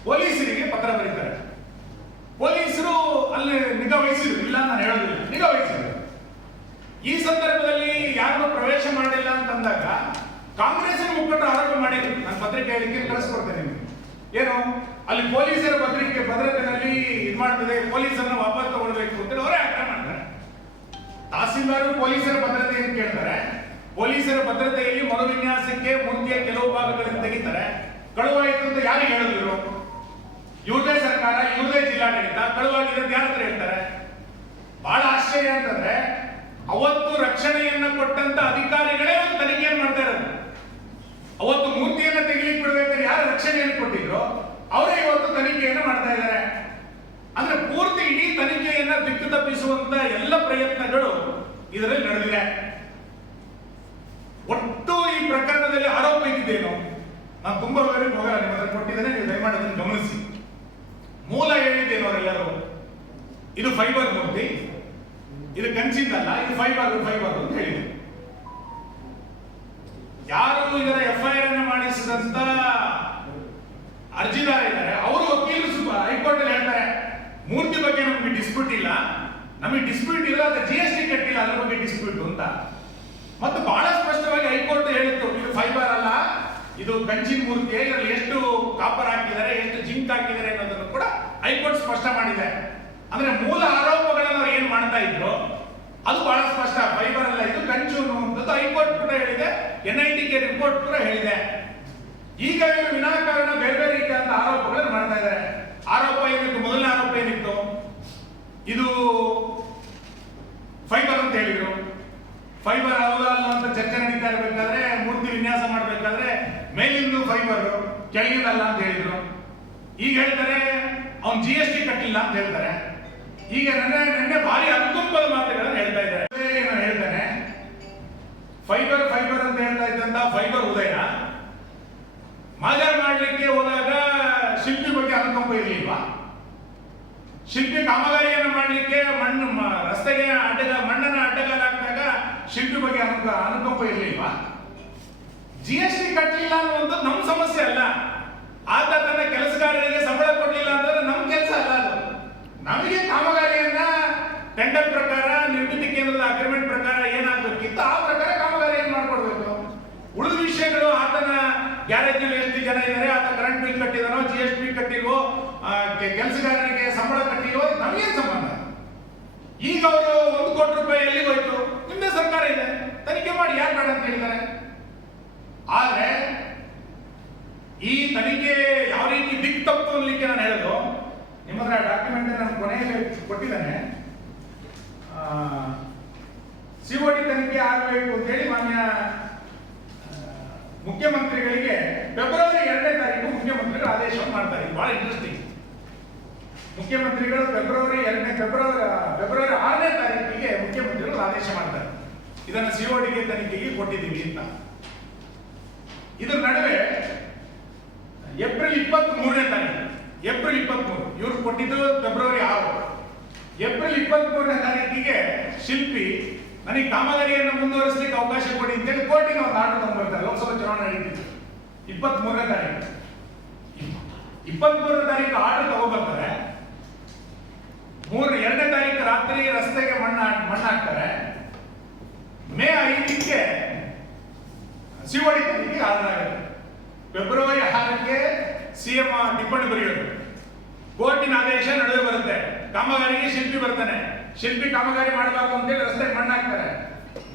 ಪೊಲೀಸರಿಗೆ ಪತ್ರ ಬರೀತಾರೆ. ಪೊಲೀಸರು ಅಲ್ಲಿ ನಿಗಾ ವಹಿಸಿದ್ರು, ಇಲ್ಲ ನಾನು ಹೇಳೋದಿಲ್ಲ, ನಿಗಾ ವಹಿಸಿದ್ರು. ಈ ಸಂದರ್ಭದಲ್ಲಿ ಯಾರು ಪ್ರವೇಶ ಮಾಡಿಲ್ಲ ಅಂತಂದಾಗ ಕಾಂಗ್ರೆಸ್ ಮುಖಂಡರು ಆರೋಪ ಮಾಡಿದ್ರು. ನಾನು ಪತ್ರಿಕೆ ಹೇಳಿಕೆ ಕಳಿಸ್ಕೊಡ್ತೇನೆ ನಿಮಗೆ. ಏನು ಅಲ್ಲಿ ಪೊಲೀಸರ ಭದ್ರತೆಯಲ್ಲಿ ಇದು ಮಾಡ್ತದೆ, ಪೊಲೀಸರನ್ನ ವಾಪಸ್ ತಗೊಳ್ಬೇಕು ಅಂತ ಅವರೇ ಆಗ್ರಹ ಮಾಡ್ತಾರೆ. ತಹಸೀಲ್ದಾರರು ಪೊಲೀಸರ ಭದ್ರತೆಯನ್ನು ಕೇಳ್ತಾರೆ. ಪೊಲೀಸರ ಭದ್ರತೆಯಲ್ಲಿ ಮರುವಿನ್ಯಾಸಕ್ಕೆ ಮೂರ್ತಿಯ ಕೆಲವು ಭಾಗಗಳನ್ನು ತೆಗಿತಾರೆ. ಕಳುವಾಯಿತು ಅಂತ ಯಾರಿಗೆ ಹೇಳಿದ್ರು? ಇವ್ರದೇ ಸರ್ಕಾರ, ಇವ್ರದೇ ಜಿಲ್ಲಾಡಳಿತ. ಕಳುವಾಗಿದೆ ಅಂತ ಯಾರ ಹತ್ರ ಹೇಳ್ತಾರೆ? ಬಹಳ ಆಶ್ಚರ್ಯ ಅಂತಂದ್ರೆ ಅವತ್ತು ರಕ್ಷಣೆಯನ್ನ ಕೊಟ್ಟಂತ ಅಧಿಕಾರಿಗಳೇ ಒಂದು ತನಿಖೆಯನ್ನು ಮಾಡ್ತಾ ಇರೋದು. ಅವತ್ತು ಮೂರ್ತಿಯನ್ನ ತೆಗಿಲಿಕ್ಕೆ ಬಿಡಬೇಕಾದ್ರೆ ಯಾರು ರಕ್ಷಣೆಯನ್ನು ಕೊಟ್ಟಿದ್ರು ಅವರೇ ಇವತ್ತು ತನಿಖೆಯನ್ನು ಮಾಡ್ತಾ ಇದ್ದಾರೆ. ಅಂದ್ರೆ ಪೂರ್ತಿ ಇಡೀ ತನಿಖೆಯನ್ನ ದಿಕ್ಕು ತಪ್ಪಿಸುವಂತ ಎಲ್ಲ ಪ್ರಯತ್ನಗಳು ಇದರಲ್ಲಿ ನಡೆದಿದೆ. ಒಟ್ಟು ಈ ಪ್ರಕರಣದಲ್ಲಿ ಆರೋಪ ಇದ್ದಿದ್ದೇನು? ನಾನು ತುಂಬಾ ವಿವರಕ್ಕೆ ಹೋಗಲ್ಲ, ನಿಮ್ಮ ಹತ್ರ ಕೊಟ್ಟಿದ್ದೇನೆ, ನೀವು ದಯಮಾಡಿ ಅದನ್ನು ಗಮನಿಸಿ. ಮೂಲ ಹೇಳಿದ್ದೇನು ಅವರೆಲ್ಲರೂ? ಇದು ಫೈಬರ್ ಮೂರ್ತಿ, ಇದು ಕಂಚಿಂದಲ್ಲ, ಇದು ಫೈಬರ್ ಅಂತ ಹೇಳಿದೆ. ಯಾರು ಇದರ FIR ಅನ್ನು ಮಾಡಿಸಿದಂತ ಅರ್ಜಿದಾರ ಇದ್ದಾರೆ ಅವರು ವಕೀಲರು ಹೈಕೋರ್ಟ್ ಅಲ್ಲಿ ಹೇಳ್ತಾರೆ ಮೂರ್ತಿ ಬಗ್ಗೆ ನಮಗೆ ಡಿಸ್ಪ್ಯೂಟ್ ಇಲ್ಲ, ನಮಗೆ ಡಿಸ್ಪ್ಯೂಟ್ ಇಲ್ಲ, ಅದು GST ಕಟ್ಟಿಲ್ಲ, ಅದ್ರ ಬಗ್ಗೆ ಡಿಸ್ಪ್ಯೂಟ್ ಅಂತ. ಮತ್ತು ಬಹಳ ಸ್ಪಷ್ಟವಾಗಿ ಹೈಕೋರ್ಟ್ ಹೇಳಿತ್ತು ಇದು ಫೈಬರ್ ಅಲ್ಲ, ಇದು ಕಂಚಿನ ಮೂರ್ತಿ, ಇದರಲ್ಲಿ ಎಷ್ಟು ಕಾಪರ್ ಹಾಕಿದ್ದಾರೆ, ಎಷ್ಟು ಜಿಂಕ್ ಹಾಕಿದ್ದಾರೆ ಅನ್ನೋದನ್ನು ಕೂಡ ಹೈಕೋರ್ಟ್ ಸ್ಪಷ್ಟ ಮಾಡಿದೆ. ಅಂದ್ರೆ ಮೂಲ ಆರೋಪಗಳನ್ನು ಅವ್ರು ಏನ್ ಮಾಡ್ತಾ ಇದ್ರು ಅದು ಬಹಳ ಸ್ಪಷ್ಟ, ಫೈಬರ್ ಅಲ್ಲ ಇದು ಕಂಚು ಅನ್ನುವಂಥದ್ದು ಹೈಕೋರ್ಟ್ ಕೂಡ ಹೇಳಿದೆ, NITK ರಿಪೋರ್ಟ್ ಕೂಡ ಹೇಳಿದೆ. ಈಗ ಇವರು ವಿನಾಕಾರಣ ಬೇರೆ ಬೇರೆ ರೀತಿಯಾದ ಆರೋಪಗಳನ್ನು ಮಾಡ್ತಾ ಇದ್ದಾರೆ. ಆರೋಪ ಏನಿತ್ತು? ಮೊದಲನೇ ಆರೋಪ ಏನಿತ್ತು? ಇದು ಫೈಬರ್ ಅಂತ ಹೇಳಿದ್ರು. ಫೈಬರ್ ಹೌದಾ ಅಲ್ಲ ಅಂತ ಚರ್ಚೆ ನಡೀತಾ ಇರಬೇಕಾದ್ರೆ, ಮೂರ್ತಿ ವಿನ್ಯಾಸ ಮಾಡಬೇಕಾದ್ರೆ ಮೇಲಿಂದು ಫೈಬರ್ ಕೆಳಗಿಂದಲ್ಲ ಅಂತ ಹೇಳಿದ್ರು. ಈಗ ಹೇಳ್ತಾರೆ ಅವ್ನು GST ಕಟ್ಟಿಲ್ಲ ಅಂತ ಹೇಳ್ತಾರೆ. ಈಗ ನೆನ್ನೆ ಭಾರಿ ಅನುಕಂಪದ ಮಾತುಗಳನ್ನು ಹೇಳ್ತಾ ಇದ್ದಾರೆ. ನಾನು ಹೇಳ್ತೇನೆ, ಫೈಬರ್ ಅಂತ ಹೇಳ್ತಾ ಇದ್ದಂತ ಫೈಬರ್ ಉದಯ ಮಾಜಾರ್ ಮಾಡ್ಲಿಕ್ಕೆ ಹೋದಾಗ ಶಿಲ್ಪಿ ಬಗ್ಗೆ ಅನುಕಂಪ ಇರಲಿಲ್ವಾ? ಶಿಲ್ಪಿ ಕಾಮಗಾರಿಯನ್ನು ಮಾಡಲಿಕ್ಕೆ ರಸ್ತೆಗೆ ಮಣ್ಣನ್ನ ಅಡ್ಡಗಾಲ ಹಾಕಿದಾಗ ಶಿಲ್ಪಿ ಬಗ್ಗೆ ಅನುಕಂಪ ಇರಲಿಲ್ವಾ? GST ಕಟ್ಟಲಿಲ್ಲ ಅನ್ನುವಂಥದ್ದು ನಮ್ಮ ಸಮಸ್ಯೆ ಅಲ್ಲ. ಆತ ತನ್ನ ಕೆಲಸಗಾರರಿಗೆ ಸಂಬಳ ಕೊಡಲಿಲ್ಲ ಅಂತಂದ್ರೆ ನಮ್ಮ ಕೆಲಸ ಅಲ್ಲ ಅದು. ನಮಗೆ ಕಾಮಗಾರಿಯನ್ನ ಟೆಂಡರ್ ಪ್ರಕಾರ, ನಿರ್ಮಿತಿ ಕೇಂದ್ರದ ಅಗ್ರಿಮೆಂಟ್ ಪ್ರಕಾರ ಏನಾಗಬೇಕಿತ್ತು ಆ ಪ್ರಕಾರ ಕಾಮಗಾರಿಯನ್ನು ಮಾಡ್ಕೊಡ್ಬೇಕು. ಉಳಿದ ವಿಷಯಗಳು ಆತನ ಗ್ಯಾರೇಜ್ ನಲ್ಲಿ ಎಷ್ಟು ಜನ ಇದ್ದಾರೆ, ಆತ ಕರೆಂಟ್ ಬಿಲ್ ಕಟ್ಟಿದಾನೋ, GST ಕಟ್ಟಿಲ್ವೋ, ಕೆಲಸಗಾರರಿಗೆ ಸಂಬಳ ಕಟ್ಟಿಲ್ವೋ, ನಮಗೇನು ಸಂಬಂಧ? ಈಗ ಅವರು 1 ಕೋಟಿ ರೂಪಾಯಿ ಎಲ್ಲಿಗೆ ಹೋಯ್ತು? ನಿಮ್ಮದೇ ಸರ್ಕಾರ ಇದೆ, ತನಿಖೆ ಮಾಡಿ, ಯಾರು ಬೇಡ ಅಂತ ಹೇಳಿದ್ದಾರೆ. ಆದ್ರೆ ಈ ತನಿಖೆ ಯಾವ ರೀತಿ ದಿಕ್ಕು ತಪ್ಪು ಅನ್ಲಿಕ್ಕೆ ನಾನು ಹೇಳೋದು, ನಿಮ್ಮ ಹತ್ರ ಡಾಕ್ಯುಮೆಂಟ್ ನಾನು ಕೊನೆಯಲ್ಲಿ ಕೊಟ್ಟಿದ್ದೇನೆ. COD ತನಿಖೆ ಆಗಬೇಕು ಅಂತ ಹೇಳಿ ಮಾನ್ಯ ಮುಖ್ಯಮಂತ್ರಿಗಳಿಗೆ ಫೆಬ್ರವರಿ 2ನೇ ತಾರೀಕು ಮುಖ್ಯಮಂತ್ರಿಗಳು ಆದೇಶವನ್ನು ಮಾಡ್ತಾರೆ. ಇದು ಬಹಳ ಇಂಟ್ರೆಸ್ಟಿಂಗ್. ಮುಖ್ಯಮಂತ್ರಿಗಳು ಫೆಬ್ರವರಿ 6ನೇ ತಾರೀಕಿಗೆ ಮುಖ್ಯಮಂತ್ರಿಗಳು ಆದೇಶ ಮಾಡ್ತಾರೆ, ಇದನ್ನು COD ತನಿಖೆಗೆ ಕೊಟ್ಟಿದ್ದೀವಿ ಅಂತ. ಇದರ ನಡುವೆ ಏಪ್ರಿಲ್ 23ನೇ ತಾರೀಕು, ಇವ್ರು ಕೊಟ್ಟಿದ್ದು ಫೆಬ್ರವರಿ 6. ಏಪ್ರಿಲ್ 23ನೇ ತಾರೀಕಿಗೆ ಶಿಲ್ಪಿ ನನಗೆ ಕಾಮಗಾರಿಯನ್ನು ಮುಂದುವರಿಸಲಿಕ್ಕೆ ಅವಕಾಶ ಕೊಡಿ ಅಂತೇಳಿ ಕೋರ್ಟಿನ ಒಂದು ಆರ್ಡರ್ ತಗೊಂಡ್ಬರ್ತಾರೆ. ಲೋಕಸಭಾ ಚುನಾವಣೆ ನಡೀತಿತ್ತು 23ನೇ ತಾರೀಕು. 23ನೇ ತಾರೀಕು ಆರ್ಡರ್ ತಗೊಂಡ್ಬರ್ತಾರೆ. 2ನೇ ತಾರೀಕು ರಾತ್ರಿ ರಸ್ತೆಗೆ ಮಣ್ಣು ಹಾಕ್ತಾರೆ. ಮೇ 5ಕ್ಕೆ COD ತನಿಖೆಗೆ ಹಾಜರಾಗುತ್ತೆ. ಫೆಬ್ರವರಿ 6ಕ್ಕೆ CM ಟಿಪ್ಪಣಿ ಬರೆಯೋದು, ಕೋರ್ಟಿನ ಆದೇಶ ನಡುವೆ ಬರುತ್ತೆ. ಕಾಮಗಾರಿಗೆ ಶಿಲ್ಪಿ ಬರ್ತಾನೆ, ಶಿಲ್ಪಿ ಕಾಮಗಾರಿ ಮಾಡಬಾರ್ದು ಅಂತೇಳಿ ರಸ್ತೆಗೆ ಮಣ್ಣು ಹಾಕ್ತಾರೆ.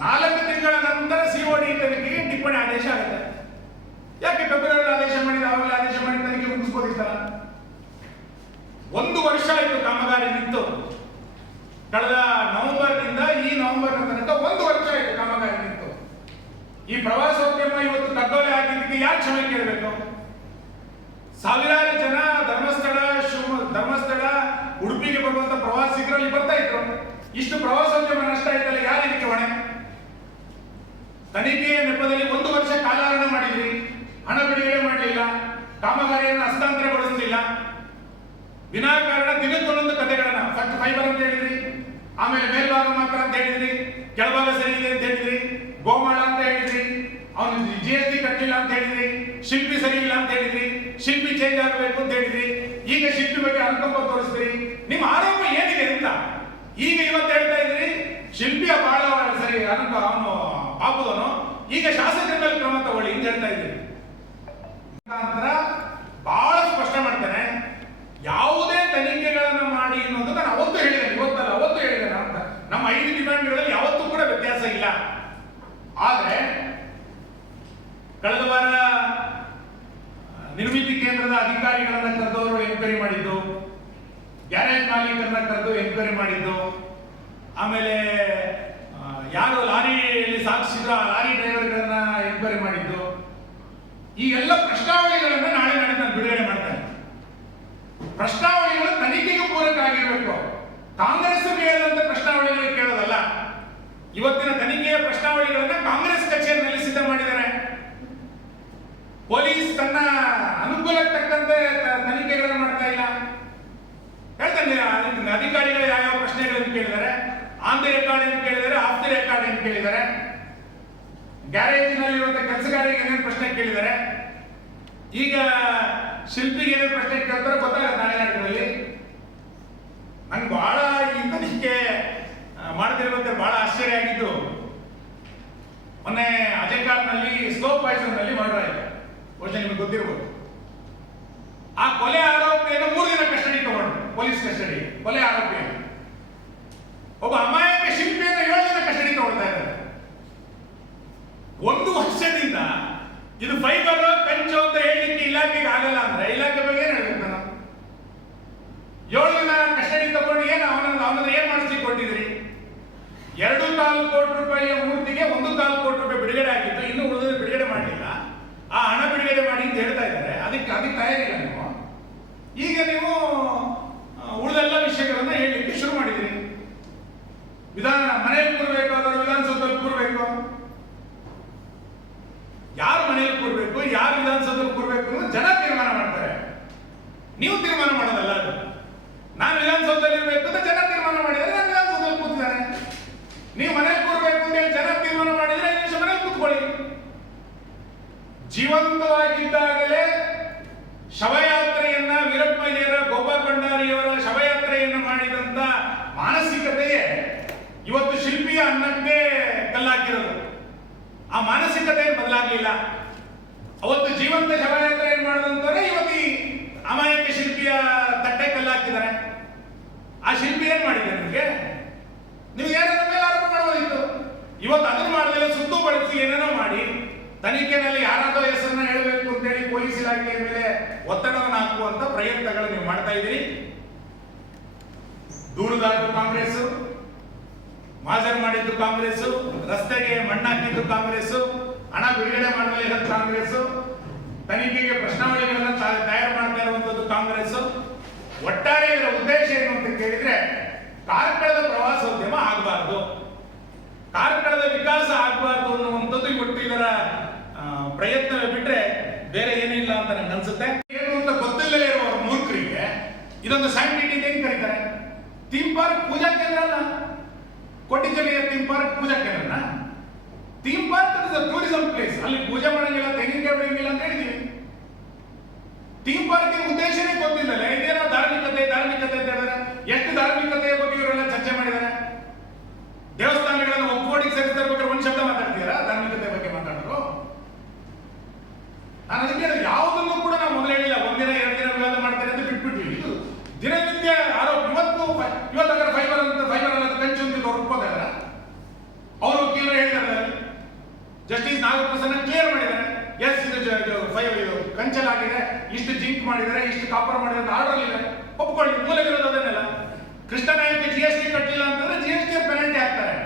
4 ತಿಂಗಳ ನಂತರ COD ತನಿಖೆಗೆ ಟಿಪ್ಪಣಿ ಆದೇಶ ಆಗುತ್ತೆ. ಯಾಕೆ ಫೆಬ್ರವರಿ ಆದೇಶ ಮಾಡಿದ, ಅವಾಗಲೇ ಆದೇಶ ಮಾಡಿ ತನಿಖೆ ಮುಗಿಸ್ಬೋದಿತ್ತಲ್ಲ? 1 ವರ್ಷ ಆಯ್ತು ಕಾಮಗಾರಿ ನಿಂತು. ಕಳೆದ ನವೆಂಬರ್ನಿಂದ ಈ ನವೆಂಬರ್ ತನಕ 1 ವರ್ಷ ಆಯ್ತು ಕಾಮಗಾರಿ ನಿಂತು. ಈ ಪ್ರವಾಸೋದ್ಯಮ ಇವತ್ತು ಕಗ್ಗೊಲೆ ಆಗಿದ್ದಕ್ಕೆ ಯಾರು ಕ್ಷಮೆ ಕೇಳಬೇಕು? ಸಾವಿರಾರು ಜನ ಧರ್ಮಸ್ಥಳ ಉಡುಪಿಗೆ ಬರುವಂತ ಪ್ರವಾಸಿಗರಲ್ಲಿ ಬರ್ತಾ ಇದ್ರು. ಇಷ್ಟು ಪ್ರವಾಸೋದ್ಯಮ ನಷ್ಟ ಆಯ್ತಲ್ಲ, ಯಾರು ಇದಕ್ಕೆ ಹೊಣೆ? ತನಿಖೆಯ ನೆಪದಲ್ಲಿ 1 ವರ್ಷ ಕಾಲಹರಣ ಮಾಡಿದ್ರಿ, ಹಣ ಬಿಡುಗಡೆ ಮಾಡಲಿಲ್ಲ, ಕಾಮಗಾರಿಯನ್ನು ಹಸ್ತಾಂತರಗೊಳಿಸಲಿಲ್ಲ. ವಿನಾಕಾರಣ ದಿನಕ್ಕೊಂದೊಂದು ಕಥೆಗಳನ್ನ, ಫಸ್ಟ್ ಫೈಬರ್ ಅಂತ ಹೇಳಿದ್ರಿ, ಆಮೇಲೆ ಮೇಲ್ಭಾಗ ಮಾತ್ರ ಅಂತ ಹೇಳಿದ್ರಿ, ಕೆಳಭಾಗ ಸರಿ ಇದೆ ಅಂತ ಹೇಳಿದ್ರಿ, ಗೋಮಾಳ ಅಂತ ಹೇಳಿದ್ರಿ, ಅವನು GST ಕಟ್ಟಿಲ್ಲ ಅಂತ ಹೇಳಿದ್ರಿ, ಶಿಲ್ಪಿ ಸರಿ ಇಲ್ಲ ಅಂತ ಹೇಳಿದ್ರಿ, ಶಿಲ್ಪಿ ಚೇಂಜ್ ಆಗಬೇಕು ಅಂತ ಹೇಳಿದ್ರಿ. ಈಗ ಶಿಲ್ಪಿ ಬಗ್ಗೆ ಅನುಕಂಪ ತೋರಿಸ್ತೀರಿ. ನಿಮ್ಮ ಆರೋಪ ಏನಿದೆ ಅಂತ ಈಗ ಇವತ್ತು ಹೇಳ್ತಾ ಇದ್ರಿ. ಶಿಲ್ಪಿಯ ಬಹಳ ಸರಿ ಅವನು ಪಾಪದವನು, ಈಗ ಶಾಸಕರ ಮೇಲೆ ಕ್ರಮ ತಗೊಳ್ಳಿ ಅಂತ ಹೇಳ್ತಾ ಇದ್ರಿ. ನಂತರ ಬಹಳ ಸ್ಪಷ್ಟ ಮಾಡ್ತಾನೆ, ಯಾವುದೇ ತನಿಖೆಗಳನ್ನು ಮಾಡಿ ಅನ್ನೋದು ನಾನು ಅವತ್ತು ಹೇಳಿದ್ದೇನೆ, ಇವತ್ತಲ್ಲ ಅವತ್ತು ಹೇಳಿದ್ದೇನೆ ಅಂತ. ನಮ್ಮ 5 ಡಿಮ್ಯಾಂಡ್ಗಳಲ್ಲಿ ಯಾವತ್ತೂ ಕೂಡ ವ್ಯತ್ಯಾಸ ಇಲ್ಲ. ಆದ್ರೆ ಕಳೆದ ವಾರ ನಿರ್ಮಿತಿ ಕೇಂದ್ರದ ಅಧಿಕಾರಿಗಳನ್ನ ಕರೆದವರು ಎನ್ಕ್ವೈರಿ ಮಾಡಿದ್ದು, ಗ್ಯಾರೇಜ್ ಮಾಲೀಕರನ್ನ ಕರೆದು ಎನ್ಕ್ವೈರಿ ಮಾಡಿದ್ದು, ಆಮೇಲೆ ಯಾರು ಲಾರಿಯಲ್ಲಿ ಸಾಗಿಸಿದ್ರು ಆ ಲಾರಿ ಡ್ರೈವರ್ಗಳನ್ನ ಎನ್ಕ್ವೈರಿ ಮಾಡಿದ್ದು. ಈ ಎಲ್ಲ ಪ್ರಶ್ನಾವಳಿಗಳನ್ನ ನಾಳೆ ನಾನು ಬಿಡುಗಡೆ ಮಾಡ್ತೇನೆ. ಪ್ರಶ್ನಾವಳಿಗಳು ತನಿಖೆಗೆ ಪೂರಕ ಆಗಿರಬೇಕು. ಕಾಂಗ್ರೆಸ್ ಕೇಳಿದಂತೆ ಪ್ರಶ್ನಾವಳಿಗಳು ಕೇಳೋದಲ್ಲ. ಇವತ್ತಿನ ತನಿಖೆಯ ಪ್ರಶ್ನಾವಳಿಗಳನ್ನ ಕಾಂಗ್ರೆಸ್ ಕಚೇರಿಯಲ್ಲಿ ಸಿದ್ಧ ಮಾಡಿದ್ದಾರೆ. ಪೊಲೀಸ್ ತನ್ನ ಅನುಕೂಲಕ್ಕೆ ತಕ್ಕಂತೆ ತನಿಖೆಗಳನ್ನು ಮಾಡ್ತಾ ಇಲ್ಲ. ಹೇಳ್ತಾನೆ ಅಧಿಕಾರಿಗಳು ಯಾವ ಪ್ರಶ್ನೆಗಳನ್ನು ಕೇಳಿದ್ದಾರೆ, ಆನ್ ದಿ ರೆಕಾರ್ಡ್ ಏನು ಕೇಳಿದ್ದಾರೆ, ಆಫ್ ದಿ ರೆಕಾರ್ಡ್ ಏನು ಕೇಳಿದ್ದಾರೆ, ಗ್ಯಾರೇಜಿನಲ್ಲಿರುವಂತಹ ಕೆಲಸಗಾರರಿಗೆ ಏನೇನು ಪ್ರಶ್ನೆ ಕೇಳಿದ್ದಾರೆ, ಈಗ ಶಿಲ್ಪಿಗೆ ಏನೇನು ಪ್ರಶ್ನೆ ಕೇಳ್ತಾರೆ ಗೊತ್ತಾಗತ್ತೆ ನಾಳೆ ನಾಡಿನಲ್ಲಿ. ನಂಗೆ ಬಹಳ ಈ ತನಿಖೆ ಮಾಡದಿರುವಂತೆ ಬಹಳ ಆಶ್ಚರ್ಯ ಆಗಿದ್ದು, ಮೊನ್ನೆ ಅಜಯಕಾರ್ನಲ್ಲಿ ಸ್ಲೋ ಪಾಯ್ಸನ್ ನಲ್ಲಿ ಮರ್ಡರ್ ಆಯ್ತು. ಬಹುಶಃ ನಿಮಗೆ ಗೊತ್ತಿರ್ಬೋದು. ಆ ಕೊಲೆ ಆರೋಪಿಯನ್ನು 3 ದಿನ ಕಸ್ಟಡಿ ತಗೊಂಡು, ಪೊಲೀಸ್ ಕಸ್ಟಡಿ, ಕೊಲೆ ಆರೋಪಿಯನ್ನು. ಒಬ್ಬ ಅಮಾಯಕ ಶಿಲ್ಪಿಯನ್ನು 7 ದಿನ ಕಸ್ಟಡಿ ತಗೊಳ್ತಾ ಇದ್ದಾರೆ. 1 ವರ್ಷದಿಂದ ಇದು ಫೈಬರ್ ಕಂಚು ಅಂತ ಹೇಳಲಿಕ್ಕೆ ಇಲಾಖೆಗೆ ಆಗಲ್ಲ ಅಂದ್ರೆ ಇಲಾಖೆ ಬಗ್ಗೆ ಏನ್ ಹೇಳ್ಬೇಕು ನಾನು? 7 ದಿನ ಕಸ್ಟಡಿ ತಗೊಂಡು ಅವನನ್ನ ಏನ್ ಮಾಡಿಸಿ ಕೊಟ್ಟಿದ್ರಿ? 2.25 ಕೋಟಿ ರೂಪಾಯಿಯ ಮೂರ್ತಿಗೆ 1.25 ಕೋಟಿ ರೂಪಾಯಿ ಬಿಡುಗಡೆ ಆಗಿತ್ತು, ಇನ್ನು ಉಳಿದ ಬಿಡುಗಡೆ ಮಾಡಲಿಲ್ಲ. ಆ ಹಣ ಬಿಡುಗಡೆ ಮಾಡಿ ಅಂತ ಹೇಳ್ತಾ ಇದ್ದಾರೆ. ಅದಕ್ಕೆ ತಯಾರಿಲ್ಲ ನೀವು. ಈಗ ನೀವು ಉಳಿದೆಲ್ಲ ವಿಷಯಗಳನ್ನ ಹೇಳಲಿಕ್ಕೆ ಶುರು ಮಾಡಿದ್ರಿ. ಮನೆಯಲ್ಲಿ ಕೂರ್ಬೇಕು, ಅದರ ವಿಧಾನಸೌಧದಲ್ಲಿ ಕೂರ್ಬೇಕು. ಯಾರು ಮನೆಯಲ್ಲಿ ಕೂರ್ಬೇಕು, ಯಾರು ವಿಧಾನಸೌಧದಲ್ಲಿ ಕೂರ್ಬೇಕು ಅಂತ ಜನ ತೀರ್ಮಾನ ಮಾಡ್ತಾರೆ. ನೀವು ತೀರ್ಮಾನ ಮಾಡೋದಲ್ಲ ಅದು. ನಾನು ವಿಧಾನಸೌಧದಲ್ಲಿ ಇರಬೇಕು ಅಂತ ಜನ ತೀರ್ಮಾನ ಮಾಡಿದರೆ ನಾನು ವಿಧಾನಸೌಧದಲ್ಲಿ ಕೂತಿದ್ದಾರೆ. ನೀವು ಮನೆಯಲ್ಲಿ ಕೂರ್ಬೇಕು ಅಂತ ಹೇಳಿ ಜನ ತೀರ್ಮಾನ ಮಾಡಿದ್ರೆ 5 ನಿಮಿಷ ಮನೆಯಲ್ಲಿ ಕೂತ್ಕೊಳ್ಳಿ. ಜೀವಂತವಾಗಿದ್ದಾಗಲೇ ಶವಯಾತ್ರೆಯನ್ನ ವೀರಪ್ಪಯ್ಯರ, ಗೋಪಾಲ್ ಭಂಡಾರಿಯವರ ಶವಯಾತ್ರೆಯನ್ನು ಮಾಡಿದಂತ ಮಾನಸಿಕತೆಯೇ ಇವತ್ತು ಶಿಲ್ಪಿಯ ಅನ್ನಕ್ಕೆ ಕಲ್ಲಾಕಿರೋದು. ಆ ಮಾನಸಿಕತೆ ಬದಲಾಗಲಿಲ್ಲ. ಅವತ್ತು ಜೀವಂತ ಶವಯಾತ್ರೆ ಏನ್ ಮಾಡಿದಂತಾರೆ, ಇವತ್ತು ಈ ಅಮಾಯಕ ಶಿಲ್ಪಿಯ ತಟ್ಟೆ ಕಲ್ಲಾಕಿದ್ದಾರೆ. ಆ ಶಿಲ್ಪಿ ಏನ್ ಮಾಡಿದ್ದಾರೆ? ನೀವು ಏನಾರ ಮೇಲೆ ಆರೋಪ ಮಾಡಬಹುದಿತ್ತು. ಇವತ್ತು ಅದನ್ನು ಮಾಡಲಿಲ್ಲ, ಸುತ್ತು ಬಳಸಿ ಏನೇನೋ ಮಾಡಿ ತನಿಖೆನಲ್ಲಿ ಯಾರಾದೋ ಹೆಸರನ್ನ ಹೇಳಬೇಕು ಅಂತೇಳಿ ಪೊಲೀಸ್ ಇಲಾಖೆಯ ಮೇಲೆ ಒತ್ತಡವನ್ನು ಹಾಕುವಂತ ಪ್ರಯತ್ನಗಳು ನೀವು ಮಾಡ್ತಾ ಇದ್ದೀರಿ. ದೂರುದಾರರು ಕಾಂಗ್ರೆಸ್, ಮಾಜರ್ ಮಾಡಿದ್ದು ಕಾಂಗ್ರೆಸ್, ರಸ್ತೆಗೆ ಮಣ್ಣಾಕಿದ್ದು ಕಾಂಗ್ರೆಸ್, ಹಣ ಬಿಡುಗಡೆ ಮಾಡಲಿಲ್ಲ ಕಾಂಗ್ರೆಸ್, ತನಿಖೆಗೆ ಪ್ರಶ್ನಾವಳಿಗಳನ್ನು ತಯಾರು ಮಾಡ್ತಾ ಇರುವಂತದ್ದು ಕಾಂಗ್ರೆಸ್. ಒಟ್ಟಾರೆ ಇದರ ಉದ್ದೇಶ ಏನು ಅಂತ ಕೇಳಿದ್ರೆ, ಕಾರ್ಕಳದ ಪ್ರವಾಸೋದ್ಯಮ ಆಗಬಾರ್ದು, ಕಾರ್ಕಳದ ವಿಕಾಸ ಆಗಬಾರ್ದು ಅನ್ನುವಂಥದ್ದು ಇವತ್ತು ಇದರ ಪ್ರಯತ್ನವೇ ಬಿಟ್ರೆ ಬೇರೆ ಏನಿಲ್ಲ ಅಂತ ನನಗೆ ಅನ್ಸುತ್ತೆ. ಏನು ಅಂತ ಗೊತ್ತಿಲ್ಲದೆ ಇರುವವರು ಮೂರ್ಖರಿಗೆ ಇದೊಂದು ಸೈಂಟಿಫಿಕ್ ಏನ್ ಕರೀತಾರೆ? ಥೀಮ್ ಪಾರ್ಕ್ ಪೂಜಾ ಕೇಂದ್ರ ಅಲ್ಲ. ಕೊಟ್ಟಿಗೆರೆಯ ಥೀಮ್ ಪಾರ್ಕ್ ಪೂಜಾ ಕೇಂದ್ರನ? Theme park is a tourism place. ಅಲ್ಲಿ ಪೂಜೆ ಮಾಡಂಗಿಲ್ಲ, ತೆಂಗಿನಕಾಯಿ ಬೆಳೆಯಂಗಿಲ್ಲ ಅಂತ ಹೇಳಿದೀವಿ. ಥೀಮ್ ಪಾರ್ಕಿನ ಉದ್ದೇಶನೇ ಗೊತ್ತಿಲ್ಲಲ್ಲ. ಇದೇನೋ ಧಾರ್ಮಿಕತೆ ಅಂತ ಹೇಳಿದ್ರೆ ಎಷ್ಟು ಧಾರ್ಮಿಕತೆಯ ಬಗ್ಗೆ ಇವರೆಲ್ಲ ಚರ್ಚೆ ಮಾಡಿದ್ದಾರೆ. ದೇವಸ್ಥಾನಗಳನ್ನು ಒಗ್ಗೂಡಿಗೆ ಸೇರಿಸಬೇಕಾದ್ರೆ ಒಂದು ಶಬ್ದ ಮಾತಾಡ್ತೀರಾ ಧಾರ್ಮಿಕತೆ ಬಗ್ಗೆ ಮಾತಾಡೋರು? ನಾನು ಅದಕ್ಕೆ ಯಾವುದನ್ನು ಕೂಡ ನಾವು ಮೊದಲು ಹೇಳಿಲ್ಲ. 1 ದಿನ 2 ದಿನ ವಿವಾದ ಮಾಡ್ತಾರೆ ಅಂತ ಬಿಟ್ಬಿಟ್ವಿ. ಇದು ದಿನನಿತ್ಯ ಆರೋಪ. ಇವತ್ತಾಗ ಫೈಬರ್ ಅನ್ನೋದು ಕಂಚು ಅಂತ ಒಪ್ಕೋತಾರ. ಅವರು ವಕೀಲರು ಹೇಳಿದ್ದಾರೆ, ಜಸ್ಟಿಸ್ ನಾಗಪ್ರಸನ್ನ ಕ್ಲಿಯರ್ ಮಾಡಿದ್ದಾರೆ. ಎಸ್, ಇದು ಕಂಚಲಾಗಿದೆ, ಇಷ್ಟು ಜಿಂಕ್ ಮಾಡಿದ್ದಾರೆ, ಇಷ್ಟು ಕಾಪರ್ ಮಾಡಿದ್ದಾರೆ, ಆರ್ಡರ್ ಇದೆ, ಒಪ್ಕೊಳ್ಳಿ. ಮೂಲವಿರೋದು ಅದನ್ನೆಲ್ಲ. ಕೃಷ್ಣನಾಯಕ GST ಕಟ್ಟಿಲ್ಲ ಅಂತಂದ್ರೆ GST ಪೆನಾಲ್ಟಿ ಹಾಕ್ತಾರೆ.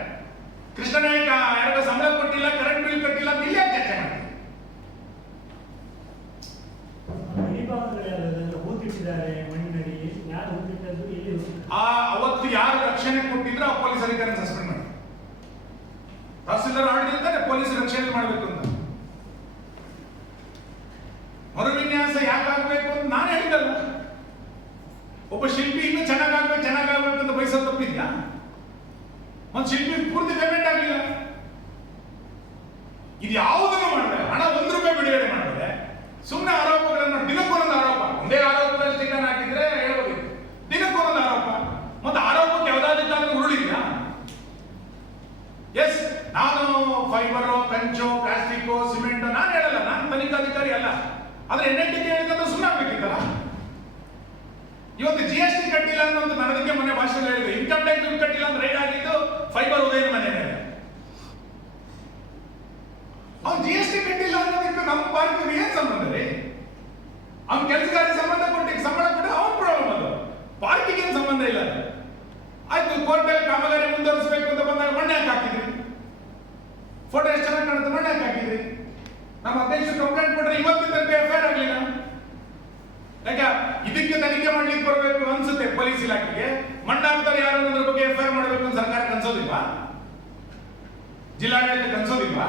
ಕೃಷ್ಣನಾಯಕ ಯಾರಿಗೂ ಸಂಬಳ ಕೊಟ್ಟಿಲ್ಲ, ಕರೆಂಟ್ ಬಿಲ್ ಕಟ್ಟಿಲ್ಲ ಅಂತ ಇಲ್ಲಿ ಚರ್ಚೆ ಮಾಡ್ತಾರೆ. ಅವತ್ತು ಯಾರು ರಕ್ಷಣೆ ಕೊಟ್ಟಿದ್ರು ಆ ಪೊಲೀಸ್ ಅಧಿಕಾರಿ ಸಸ್ಪೆಂಡ್ ಮಾಡಿ, ತಹಸೀಲ್ದಾರ್ ಆರ್ಡರ್ ಇರ್ತಾರೆ ಪೊಲೀಸ್ ರಕ್ಷಣೆ ಮಾಡಬೇಕು ಅಂತ. ಮರುವಿನ್ಯಾಸ ಯಾಕಾಗಬೇಕು ಅಂತ ನಾನು ಹೇಳಿದಲ್ಲ. ಒಬ್ಬ ಶಿಲ್ಪಿ ಇನ್ನೂ ಚೆನ್ನಾಗಾಗ್ಬೇಕು ಅಂತ ಬಯಸೋದು ತಪ್ಪಿದ್ಯಾ? ಒಂದು ಶಿಲ್ಪಿ ಪೂರ್ತಿ ಪೇಮೆಂಟ್ ಆಗಲಿಲ್ಲ. ಇದು ಯಾವುದನ್ನು ಮಾಡಿದ್ರೆ ಹಣ 1 ರೂಪಾಯಿ ಬಿಡುಗಡೆ ಮಾಡಿದ್ರೆ ಸುಮ್ಮನೆ ಆರೋಪಗಳನ್ನು ದಿನಕ್ಕೊಂದೊಂದು ಆರೋಪ, ಒಂದೇ ಆರೋಪದಲ್ಲಿ ಸ್ಟಿಕ್ಕರ್ ಹಾಕಿದ್ರೆ ಹೇಳ್ಬೋದು. ದಿನಕ್ಕೊಂದೊಂದು ಆರೋಪ, ಮತ್ತೆ ಆರೋಪಕ್ಕೆ ಯಾವುದಾದ್ರೂ ಉರುಳಿದ್ಯಾ? ಎಸ್, ನಾನು ಫೈಬರು, ಕಂಚು, ಪ್ಲಾಸ್ಟಿಕ್, ಸಿಮೆಂಟ್ ನಾನು ಹೇಳಲ್ಲ, ನಾನು ತನಿಖಾಧಿಕಾರಿ ಅಲ್ಲ. ಆದ್ರೆ NIT ಹೇಳಿದ್ರೆ ಸುಮ್ಮನೆ ಆಗ್ಬೇಕಿತ್ತಲ್ಲ. ಇವತ್ತು GST ಕಟ್ಟಿಲ್ಲ ಅನ್ನೋದು ನನಗೆ ಮೊನ್ನೆ ಭಾಷಣ ಹೇಳಿದೆ. ಇನ್ಕಮ್ ಟ್ಯಾಕ್ಸ್ ಕಟ್ಟಿಲ್ಲ ಅಂತ ರೈಡ್ ಆಗಿದ್ದು ಫೈಬರ್ ಉದಯನ ಮನೆ ಮೇಲೆ. ಫೋಟೋ ಎಷ್ಟು ಚೆನ್ನಾಗಿ ಕಾಣುತ್ತೆ, ಮಣ್ಣು ಯಾಕೆ ಹಾಕಿದ್ರಿ? ನಮ್ಮ ಅಧ್ಯಕ್ಷರು ಕಂಪ್ಲೇಂಟ್ ಕೊಟ್ಟರೆ ಇವತ್ತಿನ ತನಕ ಎಫ್ಐಆರ್ ಆಗಲಿಲ್ಲ. ಯಾಕೆ ಇದಕ್ಕೆ ತನಿಖೆ ಮಾಡ್ಲಿಕ್ಕೆ ಬರಬೇಕು ಅನ್ಸುತ್ತೆ ಪೊಲೀಸ್ ಇಲಾಖೆಗೆ. ಮಣ್ಣಾಗ್ತಾರೆ ಯಾರು ಅನ್ನೋದ್ರ ಬಗ್ಗೆ ಎಫ್ಐಆರ್ ಮಾಡಬೇಕು ಅಂತ ಸರ್ಕಾರಕ್ಕೆ ಅನ್ಸೋದಿಲ್ವಾ? ಜಿಲ್ಲಾಡಳಿತಕ್ಕೆ ಅನ್ಸೋದಿಲ್ವಾ?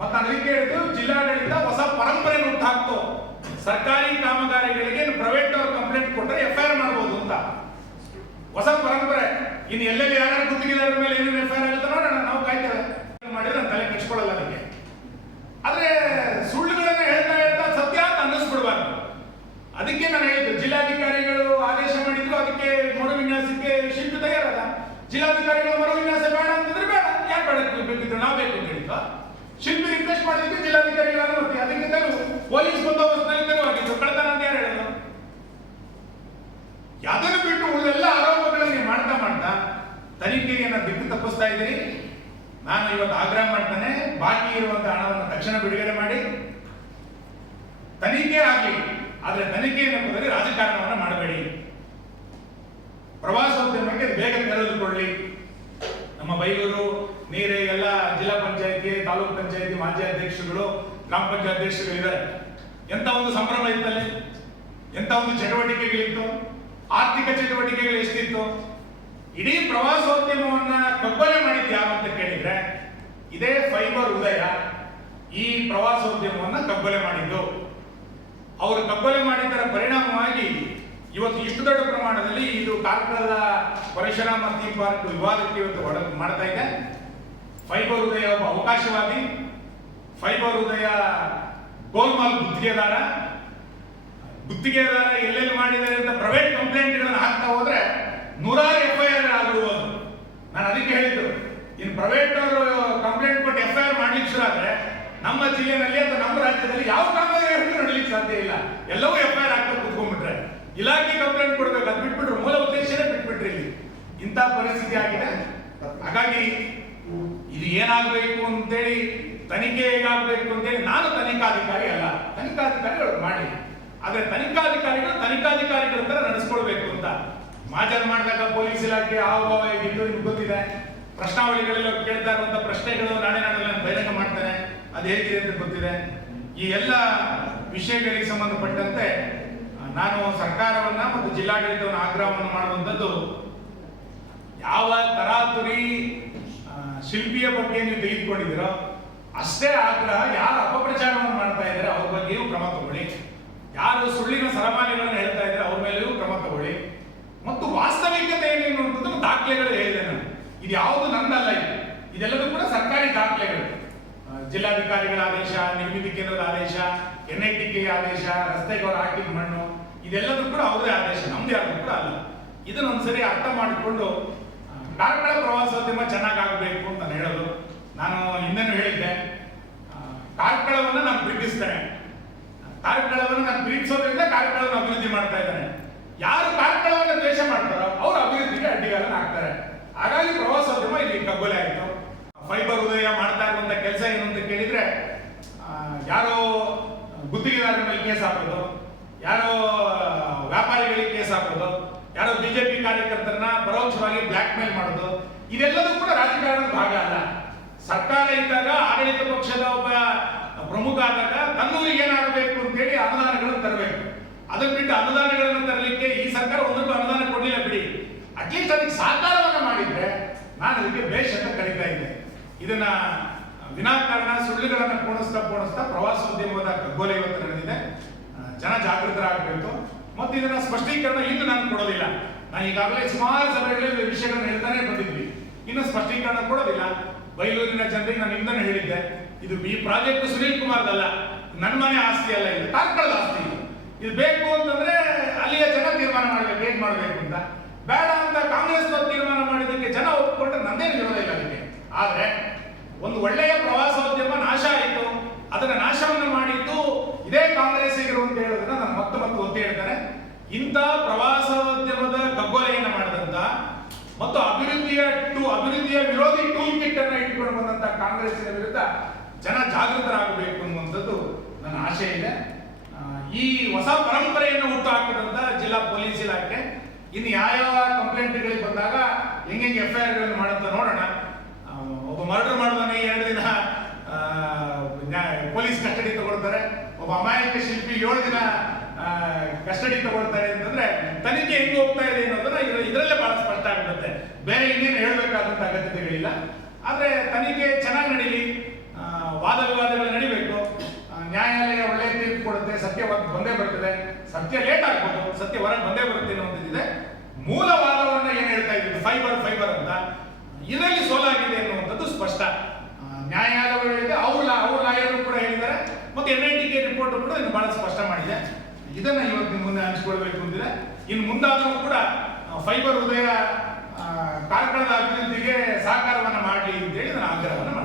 ಮತ್ತೆ ನಾನು ಅದಕ್ಕೆ ಹೇಳಿದ್ದು, ಜಿಲ್ಲಾಡಳಿತ ಹೊಸ ಪರಂಪರೆ ಹುಟ್ಟಾಕ್ತು. ಸರ್ಕಾರಿ ಕಾಮಗಾರಿಗಳಿಗೆ ಪ್ರೈವೇಟ್ ಅವರು ಕಂಪ್ಲೇಂಟ್ ಕೊಟ್ಟರೆ ಎಫ್ಐಆರ್ ಮಾಡಬಹುದು ಅಂತ ಹೊಸ ಪರಂಪರೆ. ಇನ್ನು ಎಲ್ಲೆಲ್ಲಿ ಯಾರು ಗುತ್ತಿಗೆದಾರರ ಮೇಲೆ ಏನೇನು ಎಫ್ಐಆರ್ ಆಗುತ್ತೆ ನೋಡೋಣ, ನಾವು ಕಾಯ್ತೇವೆ. ಮಾಡಿದ್ರೆ ನಾನು ತಲೆ ಕೆಡಿಸ್ಕೊಳ್ಳಲ್ಲ ಅದಕ್ಕೆ. ಆದ್ರೆ ಸುಳ್ಳುಗಳನ್ನ ಹೇಳ್ತಾ ಹೇಳ್ತಾ ಸತ್ಯ ಅಂತ ಅನ್ನಿಸ್ಬಿಡ್ಬಾರ್ದು. ಅದಕ್ಕೆ ನಾನು ಹೇಳಿದ್ದು, ಜಿಲ್ಲಾಧಿಕಾರಿಗಳು ಆದೇಶ ಮಾಡಿದ್ರು, ಅದಕ್ಕೆ ಮರು ವಿನ್ಯಾಸಕ್ಕೆ ಶಿಲ್ಪಿ ತಯಾರದ. ಜಿಲ್ಲಾಧಿಕಾರಿಗಳು ಮರು ವಿನ್ಯಾಸ ಬೇಡ ಅಂತಂದ್ರೆ ಬೇಡ, ಯಾರು ಬೇಡ ಬೇಕಿದ್ರು ನಾವು ಬೇಕು ಅಂತ ಹೇಳಿದ್ದು. ಶಿಲ್ಪಿ ರಿಕ್ವೆಸ್ಟ್ ಮಾಡಿದ್ದಕ್ಕೆ ಜಿಲ್ಲಾಧಿಕಾರಿಗಳ ಅನುಮತಿ, ಅದಕ್ಕೆ ತೆರವು ಪೊಲೀಸ್ ಬಂದೋಬಸ್ತ್ನಲ್ಲಿ ತೆರವಾಗಿತ್ತು. ಕಳ್ತನ ಅಂತ ಯಾರು ಹೇಳಿದ್ರು? ಅದನ್ನು ಬಿಟ್ಟು ಉಳಿದೆಲ್ಲ ಆರೋಪಗಳನ್ನು ಮಾಡ್ತಾ ಮಾಡ್ತಾ ತನಿಖೆಯನ್ನು ದಿಕ್ಕು ತಪ್ಪಿಸ್ತಾ ಇದ್ದೀರಿ. ನಾನು ಇವತ್ತು ಆಗ್ರಹ ಮಾಡ್ತಾನೆ, ಬಾಕಿ ಇರುವಂತಹ ಹಣವನ್ನು ತಕ್ಷಣ ಬಿಡುಗಡೆ ಮಾಡಿ ತನಿಖೆ ಆಗಲಿ. ಆದ್ರೆ ತನಿಖೆ ಎನ್ನುವುದರಲ್ಲಿ ರಾಜಕಾರಣವನ್ನು ಮಾಡಬೇಡಿ. ಪ್ರವಾಸೋದ್ಯಮಕ್ಕೆ ಬೇಗ ತೆರೆದುಕೊಳ್ಳಿ. ನಮ್ಮ ಬೈಲೂರು ನೀರೇ ಎಲ್ಲ ಜಿಲ್ಲಾ ಪಂಚಾಯತಿ, ತಾಲೂಕ್ ಪಂಚಾಯತಿ ಮಾಜಿ ಅಧ್ಯಕ್ಷರುಗಳು, ಗ್ರಾಮ ಪಂಚಾಯತ್ ಅಧ್ಯಕ್ಷರು ಇದ್ದಾರೆ. ಎಂತ ಒಂದು ಸಂಭ್ರಮ ಇತ್ತಲ್ಲಿ, ಎಂತ ಒಂದು ಚಟುವಟಿಕೆಗಳಿತ್ತು, ಆರ್ಥಿಕ ಚಟುವಟಿಕೆಗಳು ಎಷ್ಟಿತ್ತು. ಇಡೀ ಪ್ರವಾಸೋದ್ಯಮವನ್ನ ಕಗ್ಗೊಲೆ ಮಾಡಿದ್ದು ಯಾರು ಅಂತ ಕೇಳಿದ್ರೆ ಇದೇ ಫೈಬರ್ ಉದಯ ಈ ಪ್ರವಾಸೋದ್ಯಮವನ್ನ ಕಗ್ಗೊಲೆ ಮಾಡಿದ್ದು. ಅವರು ಕಗ್ಗೊಲೆ ಮಾಡಿದ್ದರ ಪರಿಣಾಮವಾಗಿ ಇವತ್ತು ಇಷ್ಟು ದೊಡ್ಡ ಪ್ರಮಾಣದಲ್ಲಿ ಇದು ಕಾರ್ಕಳದ ಪರಶುರಾಮ ಥೀಮ್ ಪಾರ್ಕ್ ವಿವಾದಕ್ಕೆ ಇವತ್ತು ಮಾಡ್ತಾ ಇದೆ. ಫೈಬರ್ ಉದಯ ಒಬ್ಬ ಅವಕಾಶವಾದಿ, ಫೈಬರ್ ಉದಯ ಗೋಲ್ಮಾಲ್ ಗುತ್ತಿಗೆದಾರ ಎಲ್ಲೆಲ್ಲಿ ಮಾಡಿದ್ದಾರೆ ಅಂತ ಪ್ರೈವೇಟ್ ಕಂಪ್ಲೇಂಟ್ಗಳನ್ನು ಹಾಕ್ತಾ ಹೋದ್ರೆ ನೂರಾರು ಎಫ್ಐಆರ್ ಆಗಿರುವುದು. ನಾನು ಅದಕ್ಕೆ ಹೇಳಿದ್ದು, ಇನ್ನು ಪ್ರೈವೇಟ್ ಅವರು ಕಂಪ್ಲೇಂಟ್ ಕೊಟ್ಟು ಎಫ್ಐಆರ್ ಮಾಡ್ಲಿಕ್ಕೆ ಶುರು ಆದ್ರೆ ನಮ್ಮ ಜಿಲ್ಲೆಯಲ್ಲಿ ಅಥವಾ ನಮ್ಮ ರಾಜ್ಯದಲ್ಲಿ ಯಾವ ಕಾಮಗಾರಿಗಳು ನಡೀಲಿಕ್ಕೆ ಸಾಧ್ಯ ಇಲ್ಲ. ಎಲ್ಲವೂ ಎಫ್ಐಆರ್ ಹಾಕಿ ಕೂತ್ಕೊಂಡ್ಬಿಟ್ರೆ ಇಲಾಖೆ ಕಂಪ್ಲೇಂಟ್ ಕೊಡ್ಬೇಕು, ಅದು ಬಿಟ್ಬಿಟ್ರು, ಮೂಲ ಉದ್ದೇಶನೇ ಬಿಟ್ಬಿಟ್ರಿ. ಇಲ್ಲಿ ಇಂಥ ಪರಿಸ್ಥಿತಿ ಆಗಿದೆ. ಹಾಗಾಗಿ ಇದು ಏನಾಗಬೇಕು ಅಂತೇಳಿ, ತನಿಖೆ ಹೇಗಾಗಬೇಕು ಅಂತೇಳಿ ನಾನು ತನಿಖಾಧಿಕಾರಿ ಅಲ್ಲ, ತನಿಖಾಧಿಕಾರಿಗಳು ಮಾಡಿ. ಆದ್ರೆ ತನಿಖಾಧಿಕಾರಿಗಳ ತರ ನಡೆಸ್ಕೊಳ್ಬೇಕು ಅಂತ ಮಾಜರ್ ಮಾಡಿದಾಗ ಪೊಲೀಸ್ ಇಲಾಖೆ ಹಾವಭಾವ ಹೇಗಿದ್ದು ನಿಮ್ಗೆ ಗೊತ್ತಿದೆ. ಪ್ರಶ್ನಾವಳಿಗಳೆಲ್ಲ ಕೇಳ್ತಾ ಇರುವಂತ ಪ್ರಶ್ನೆಗಳು ನಾಳೆ ನಾನು ಬಹಿರಂಗ ಮಾಡ್ತೇನೆ, ಅದು ಹೇಗಿದೆ ಅಂತ ಗೊತ್ತಿದೆ. ಈ ಎಲ್ಲ ವಿಷಯಗಳಿಗೆ ಸಂಬಂಧಪಟ್ಟಂತೆ ನಾನು ಸರ್ಕಾರವನ್ನ ಮತ್ತು ಜಿಲ್ಲಾಡಳಿತವನ್ನು ಆಗ್ರಹವನ್ನು ಮಾಡುವಂಥದ್ದು, ಯಾವ ತರಾತುರಿ ಶಿಲ್ಪಿಯ ಬಗ್ಗೆ ನೀವು ತೆಗೆದುಕೊಂಡಿದ್ದೀರೋ ಅಷ್ಟೇ ಆಗ್ರಹ. ಯಾರು ಅಪಪ್ರಚಾರವನ್ನು ಮಾಡ್ತಾ ಇದ್ದಾರೆ ಅವ್ರ ಬಗ್ಗೆಯೂ ಕ್ರಮ ತಗೊಳ್ಳಿ. ಯಾರು ಸುಳ್ಳಿನ ಸರಮಾಲೆಗಳನ್ನು ಹೇಳ್ತಾ ಇದ್ದಾರೆ ಅವ್ರ ಮೇಲೆಯೂ ಕ್ರಮ ತಗೊಳ್ಳಿ. ಮತ್ತು ವಾಸ್ತವಿಕತೆ ಏನೇನು ದಾಖಲೆಗಳು ಹೇಳಿದೆ ನಾನು. ಇದು ಯಾವುದು ನಂದಲ್ಲ, ಇದೆಲ್ಲದೂ ಕೂಡ ಸರ್ಕಾರಿ ದಾಖಲೆಗಳು. ಜಿಲ್ಲಾಧಿಕಾರಿಗಳ ಆದೇಶ, ನಿರ್ಮಿತಿ ಕೇಂದ್ರದ ಆದೇಶ, NITK ಆದೇಶ, ರಸ್ತೆಗೆ ಅವರು ಹಾಕಿದ ಮಣ್ಣು, ಇದೆಲ್ಲದೂ ಕೂಡ ಅವರದೇ ಆದೇಶ, ನಮ್ದು ಯಾರು ಕೂಡ ಅಲ್ಲ. ಇದನ್ನ ಒಂದ್ಸರಿ ಅರ್ಥ ಮಾಡಿಕೊಂಡು ಕಾರ್ಕಳ ಪ್ರವಾಸೋದ್ಯಮ ಚೆನ್ನಾಗಾಗಬೇಕು ಅಂತ ನಾನು ಹೇಳೋದು. ನಾನು ಹಿಂದೆನೂ ಹೇಳಿದ್ದೆ, ಕಾರ್ಕಳವನ್ನು ನಾನು ಪ್ರೀತಿಸ್ತೇನೆ. ಕಾರ್ಕಳವನ್ನು ನಾನು ಪ್ರೀತಿಸೋದ್ರಿಂದ ಕಾರ್ಕಳವನ್ನು ಅಭಿವೃದ್ಧಿ ಮಾಡ್ತಾ ಇದ್ದಾನೆ. ಯಾರು ಕಾರ್ಕಳವನ್ನು ದ್ವೇಷ ಮಾಡ್ತಾರೋ ಅವರು ಅಭಿವೃದ್ಧಿಗೆ ಅಡ್ಡಿಗಾಲನ್ನು ಹಾಕ್ತಾರೆ. ಹಾಗಾಗಿ ಪ್ರವಾಸೋದ್ಯಮ ಇಲ್ಲಿ ಕಗ್ಗೊಲೆ ಆಯಿತು. ಫೈಬರ್ ಉದಯ ಮಾಡ್ತಾ ಇರುವಂತ ಕೆಲಸ ಏನು ಅಂತ ಕೇಳಿದ್ರೆ, ಯಾರೋ ಗುತ್ತಿಗೆದಾರರ ಮೇಲೆ ಕೇಸ್ ಹಾಕೋದು, ಯಾರೋ ವ್ಯಾಪಾರಿಗಳಿಗೆ ಕೇಸ್ ಹಾಕೋದು, ಯಾರೋ ಬಿಜೆಪಿ ಕಾರ್ಯಕರ್ತರನ್ನ ಪರೋಕ್ಷವಾಗಿ ಬ್ಲಾಕ್ ಮೇಲ್ ಮಾಡೋದು, ಇದೆಲ್ಲದೂ ಕೂಡ ರಾಜಕಾರಣದ ಭಾಗ ಅಲ್ಲ. ಸರ್ಕಾರ ಇದ್ದಾಗ, ಆಡಳಿತ ಪಕ್ಷದ ಒಬ್ಬ ಪ್ರಮುಖ ಆದಾಗ ತನ್ನೂರಿಗೆ ಏನಾಗಬೇಕು ಅಂತೇಳಿ ಅನುದಾನಗಳನ್ನು ತರಬೇಕು. ಅದನ್ನ ಬಿಟ್ಟು ಅನುದಾನಗಳನ್ನು ತರಲಿಕ್ಕೆ ಈ ಸರ್ಕಾರ ಒಂದಕ್ಕೂ ಅನುದಾನ ಕೊಡಲಿಲ್ಲ ಬಿಡಿ. ಅಟ್ಲೀಸ್ಟ್ ಅದಕ್ಕೆ ಸಹಕಾರವನ್ನು ಮಾಡಿದ್ರೆ ನಾನು ಅದಕ್ಕೆ ಬೇಷ್ ಅಂತ ಕರೀತಾ ಇದ್ದೆ. ಇದನ್ನ ವಿನಾಕಾರಣ ಸುಳ್ಳುಗಳನ್ನ ಪೋಣಿಸ್ತಾ ಪ್ರವಾಸೋದ್ಯಮದ ಕಗ್ಗೊಲೆ ಇವತ್ತು ನಡೆದಿದೆ. ಜನ ಜಾಗೃತರಾಗಬೇಕು. ಮತ್ತು ಇದನ್ನ ಸ್ಪಷ್ಟೀಕರಣ ಇನ್ನು ನಾನು ಕೊಡೋದಿಲ್ಲ. ನಾನು ಈಗಾಗಲೇ ಸುಮಾರು ಸಭೆಗಳಲ್ಲಿ ವಿಷಯಗಳನ್ನು ಹೇಳ್ತಾನೆ ಬಂದಿದ್ವಿ, ಇನ್ನು ಸ್ಪಷ್ಟೀಕರಣ ಕೊಡೋದಿಲ್ಲ. ಬೈಲೂರಿನ ಜನರಿಗೆ ನಾನು ಹಿಂದನೇ ಹೇಳಿದ್ದೆ, ಇದು ಈ ಪ್ರಾಜೆಕ್ಟ್ ಸುನೀಲ್ ಕುಮಾರ್ದಲ್ಲ, ನನ್ನ ಮನೆ ಆಸ್ತಿ ಅಲ್ಲ, ಇದು ಕಾರ್ಕಳದ ಆಸ್ತಿ. ಇದು ಬೇಕು ಅಂತಂದ್ರೆ ಅಲ್ಲಿಯ ಜನ ತೀರ್ಮಾನ ಮಾಡ್ಬೇಕು, ಏನ್ ಮಾಡ್ಬೇಕು ಅಂತ. ಬೇಡ ಅಂತ ಕಾಂಗ್ರೆಸ್ ತೀರ್ಮಾನ ಮಾಡಿದ್ದಕ್ಕೆ ಜನ ಒಪ್ಪಿಕೊಂಡ್ರೆ ನಂದೇನು ವಿರೋಧ ಇಲ್ಲ ಅದಕ್ಕೆ. ಆದ್ರೆ ಒಂದು ಒಳ್ಳೆಯ ಪ್ರವಾಸೋದ್ಯಮ ನಾಶ ಆಯಿತು, ಅದನ್ನ ನಾಶವನ್ನು ಮಾಡಿದ್ದು ಇದೇ ಕಾಂಗ್ರೆಸ್ಸಿಗರು ಅಂತ ಹೇಳೋದನ್ನ ನಾನು ಮತ್ತೆ ಒತ್ತಿ ಹೇಳ್ತಾರೆ. ಇಂಥ ಪ್ರವಾಸೋದ್ಯಮದ ಕಗ್ಗೊಲೆಯನ್ನು ಮಾಡಿದಂತ ಮತ್ತು ಅಭಿವೃದ್ಧಿಯ ವಿರೋಧಿ ಟೂಲ್ ಕಿಟ್ ಅನ್ನ ಇಟ್ಕೊಂಡು ಬಂದಂತ ಕಾಂಗ್ರೆಸ್ಸಿನ ವಿರುದ್ಧ ಜನ ಜಾಗೃತರಾಗಬೇಕು ಅನ್ನುವಂಥದ್ದು ನನ್ನ ಆಶೆ ಇದೆ. ಈ ಹೊಸ ಪರಂಪರೆಯನ್ನು ಹುಟ್ಟು ಹಾಕಿದಂತ ಜಿಲ್ಲಾ ಪೊಲೀಸ್ ಇಲಾಖೆ ಇನ್ನು ಯಾವ ಕಂಪ್ಲೇಂಟ್ಗಳಿಗೆ ಬಂದಾಗ ಹೆಂಗೆ FIR ಗಳನ್ನು ಮಾಡುತ್ತಾ ನೋಡೋಣ. ಒಬ್ಬ ಮರ್ಡರ್ ಮಾಡಿದ ಒಬ್ಬ ಅಮಾಯಕ ಶಿಲ್ಪಿ 7 ದಿನ ಕಸ್ಟಡಿ ತಗೊಳ್ತಾರೆ ಅಂತಂದ್ರೆ ತನಿಖೆ ಹೆಂಗ್ ಹೋಗ್ತಾ ಇದೆ ಅನ್ನೋದನ್ನ ಇದರಲ್ಲೇ ಬಹಳ ಸ್ಪಷ್ಟ ಆಗಿರುತ್ತೆ. ಬೇರೆ ಇನ್ನೇನು ಹೇಳಬೇಕಾದಂತ ಅಗತ್ಯತೆಗಳಿಲ್ಲ. ಆದ್ರೆ ತನಿಖೆ ಚೆನ್ನಾಗಿ ನಡೀಲಿ, ವಾದ ವಿವಾದಗಳು ನಡಿಬೇಕು, ನ್ಯಾಯಾಲಯ ಒಳ್ಳೆ ತೀರ್ಪು ಕೊಡುತ್ತೆ, ಸತ್ಯ ಬಂದೇ ಬರ್ತದೆ, ಸತ್ಯ ಲೇಟ್ ಆಗ್ಬೋದು, ಸತ್ಯ ಹೊರಗೆ ಬಂದೇ ಬರುತ್ತೆ ಅನ್ನೋದಿದೆ. ಮೂಲ ವಾದವನ್ನ ಏನ್ ಹೇಳ್ತಾ ಇದ್ದೀವಿ ಫೈಬರ್ ಅಂತ, ಇದರಲ್ಲಿ ಸೋಲಾಗಿದೆ ಅನ್ನುವಂಥದ್ದು ಸ್ಪಷ್ಟ. ನ್ಯಾಯಾಲಯ ಹೇಳಿದೆ, ಅವ್ರ ಲಾಯರು ಕೂಡ ಹೇಳಿದ್ದಾರೆ, ಮತ್ತೆ NITK ರಿಪೋರ್ಟ್ ಕೂಡ ಇನ್ನು ಬಹಳ ಸ್ಪಷ್ಟ ಮಾಡಿದೆ. ಇದನ್ನ ಇವತ್ತಿನ ಮುಂದೆ ಹಂಚಿಕೊಳ್ಬೇಕು ಅಂತಿದೆ. ಇನ್ನು ಮುಂದಾದರೂ ಕೂಡ ಫೈಬರ್ ಉದಯ ಕಾರ್ಕಳದ ಅಭಿವೃದ್ಧಿಗೆ ಸಹಕಾರವನ್ನ ಮಾಡಲಿ ಅಂತೇಳಿ ನಾನು ಆಗ್ರಹವನ್ನು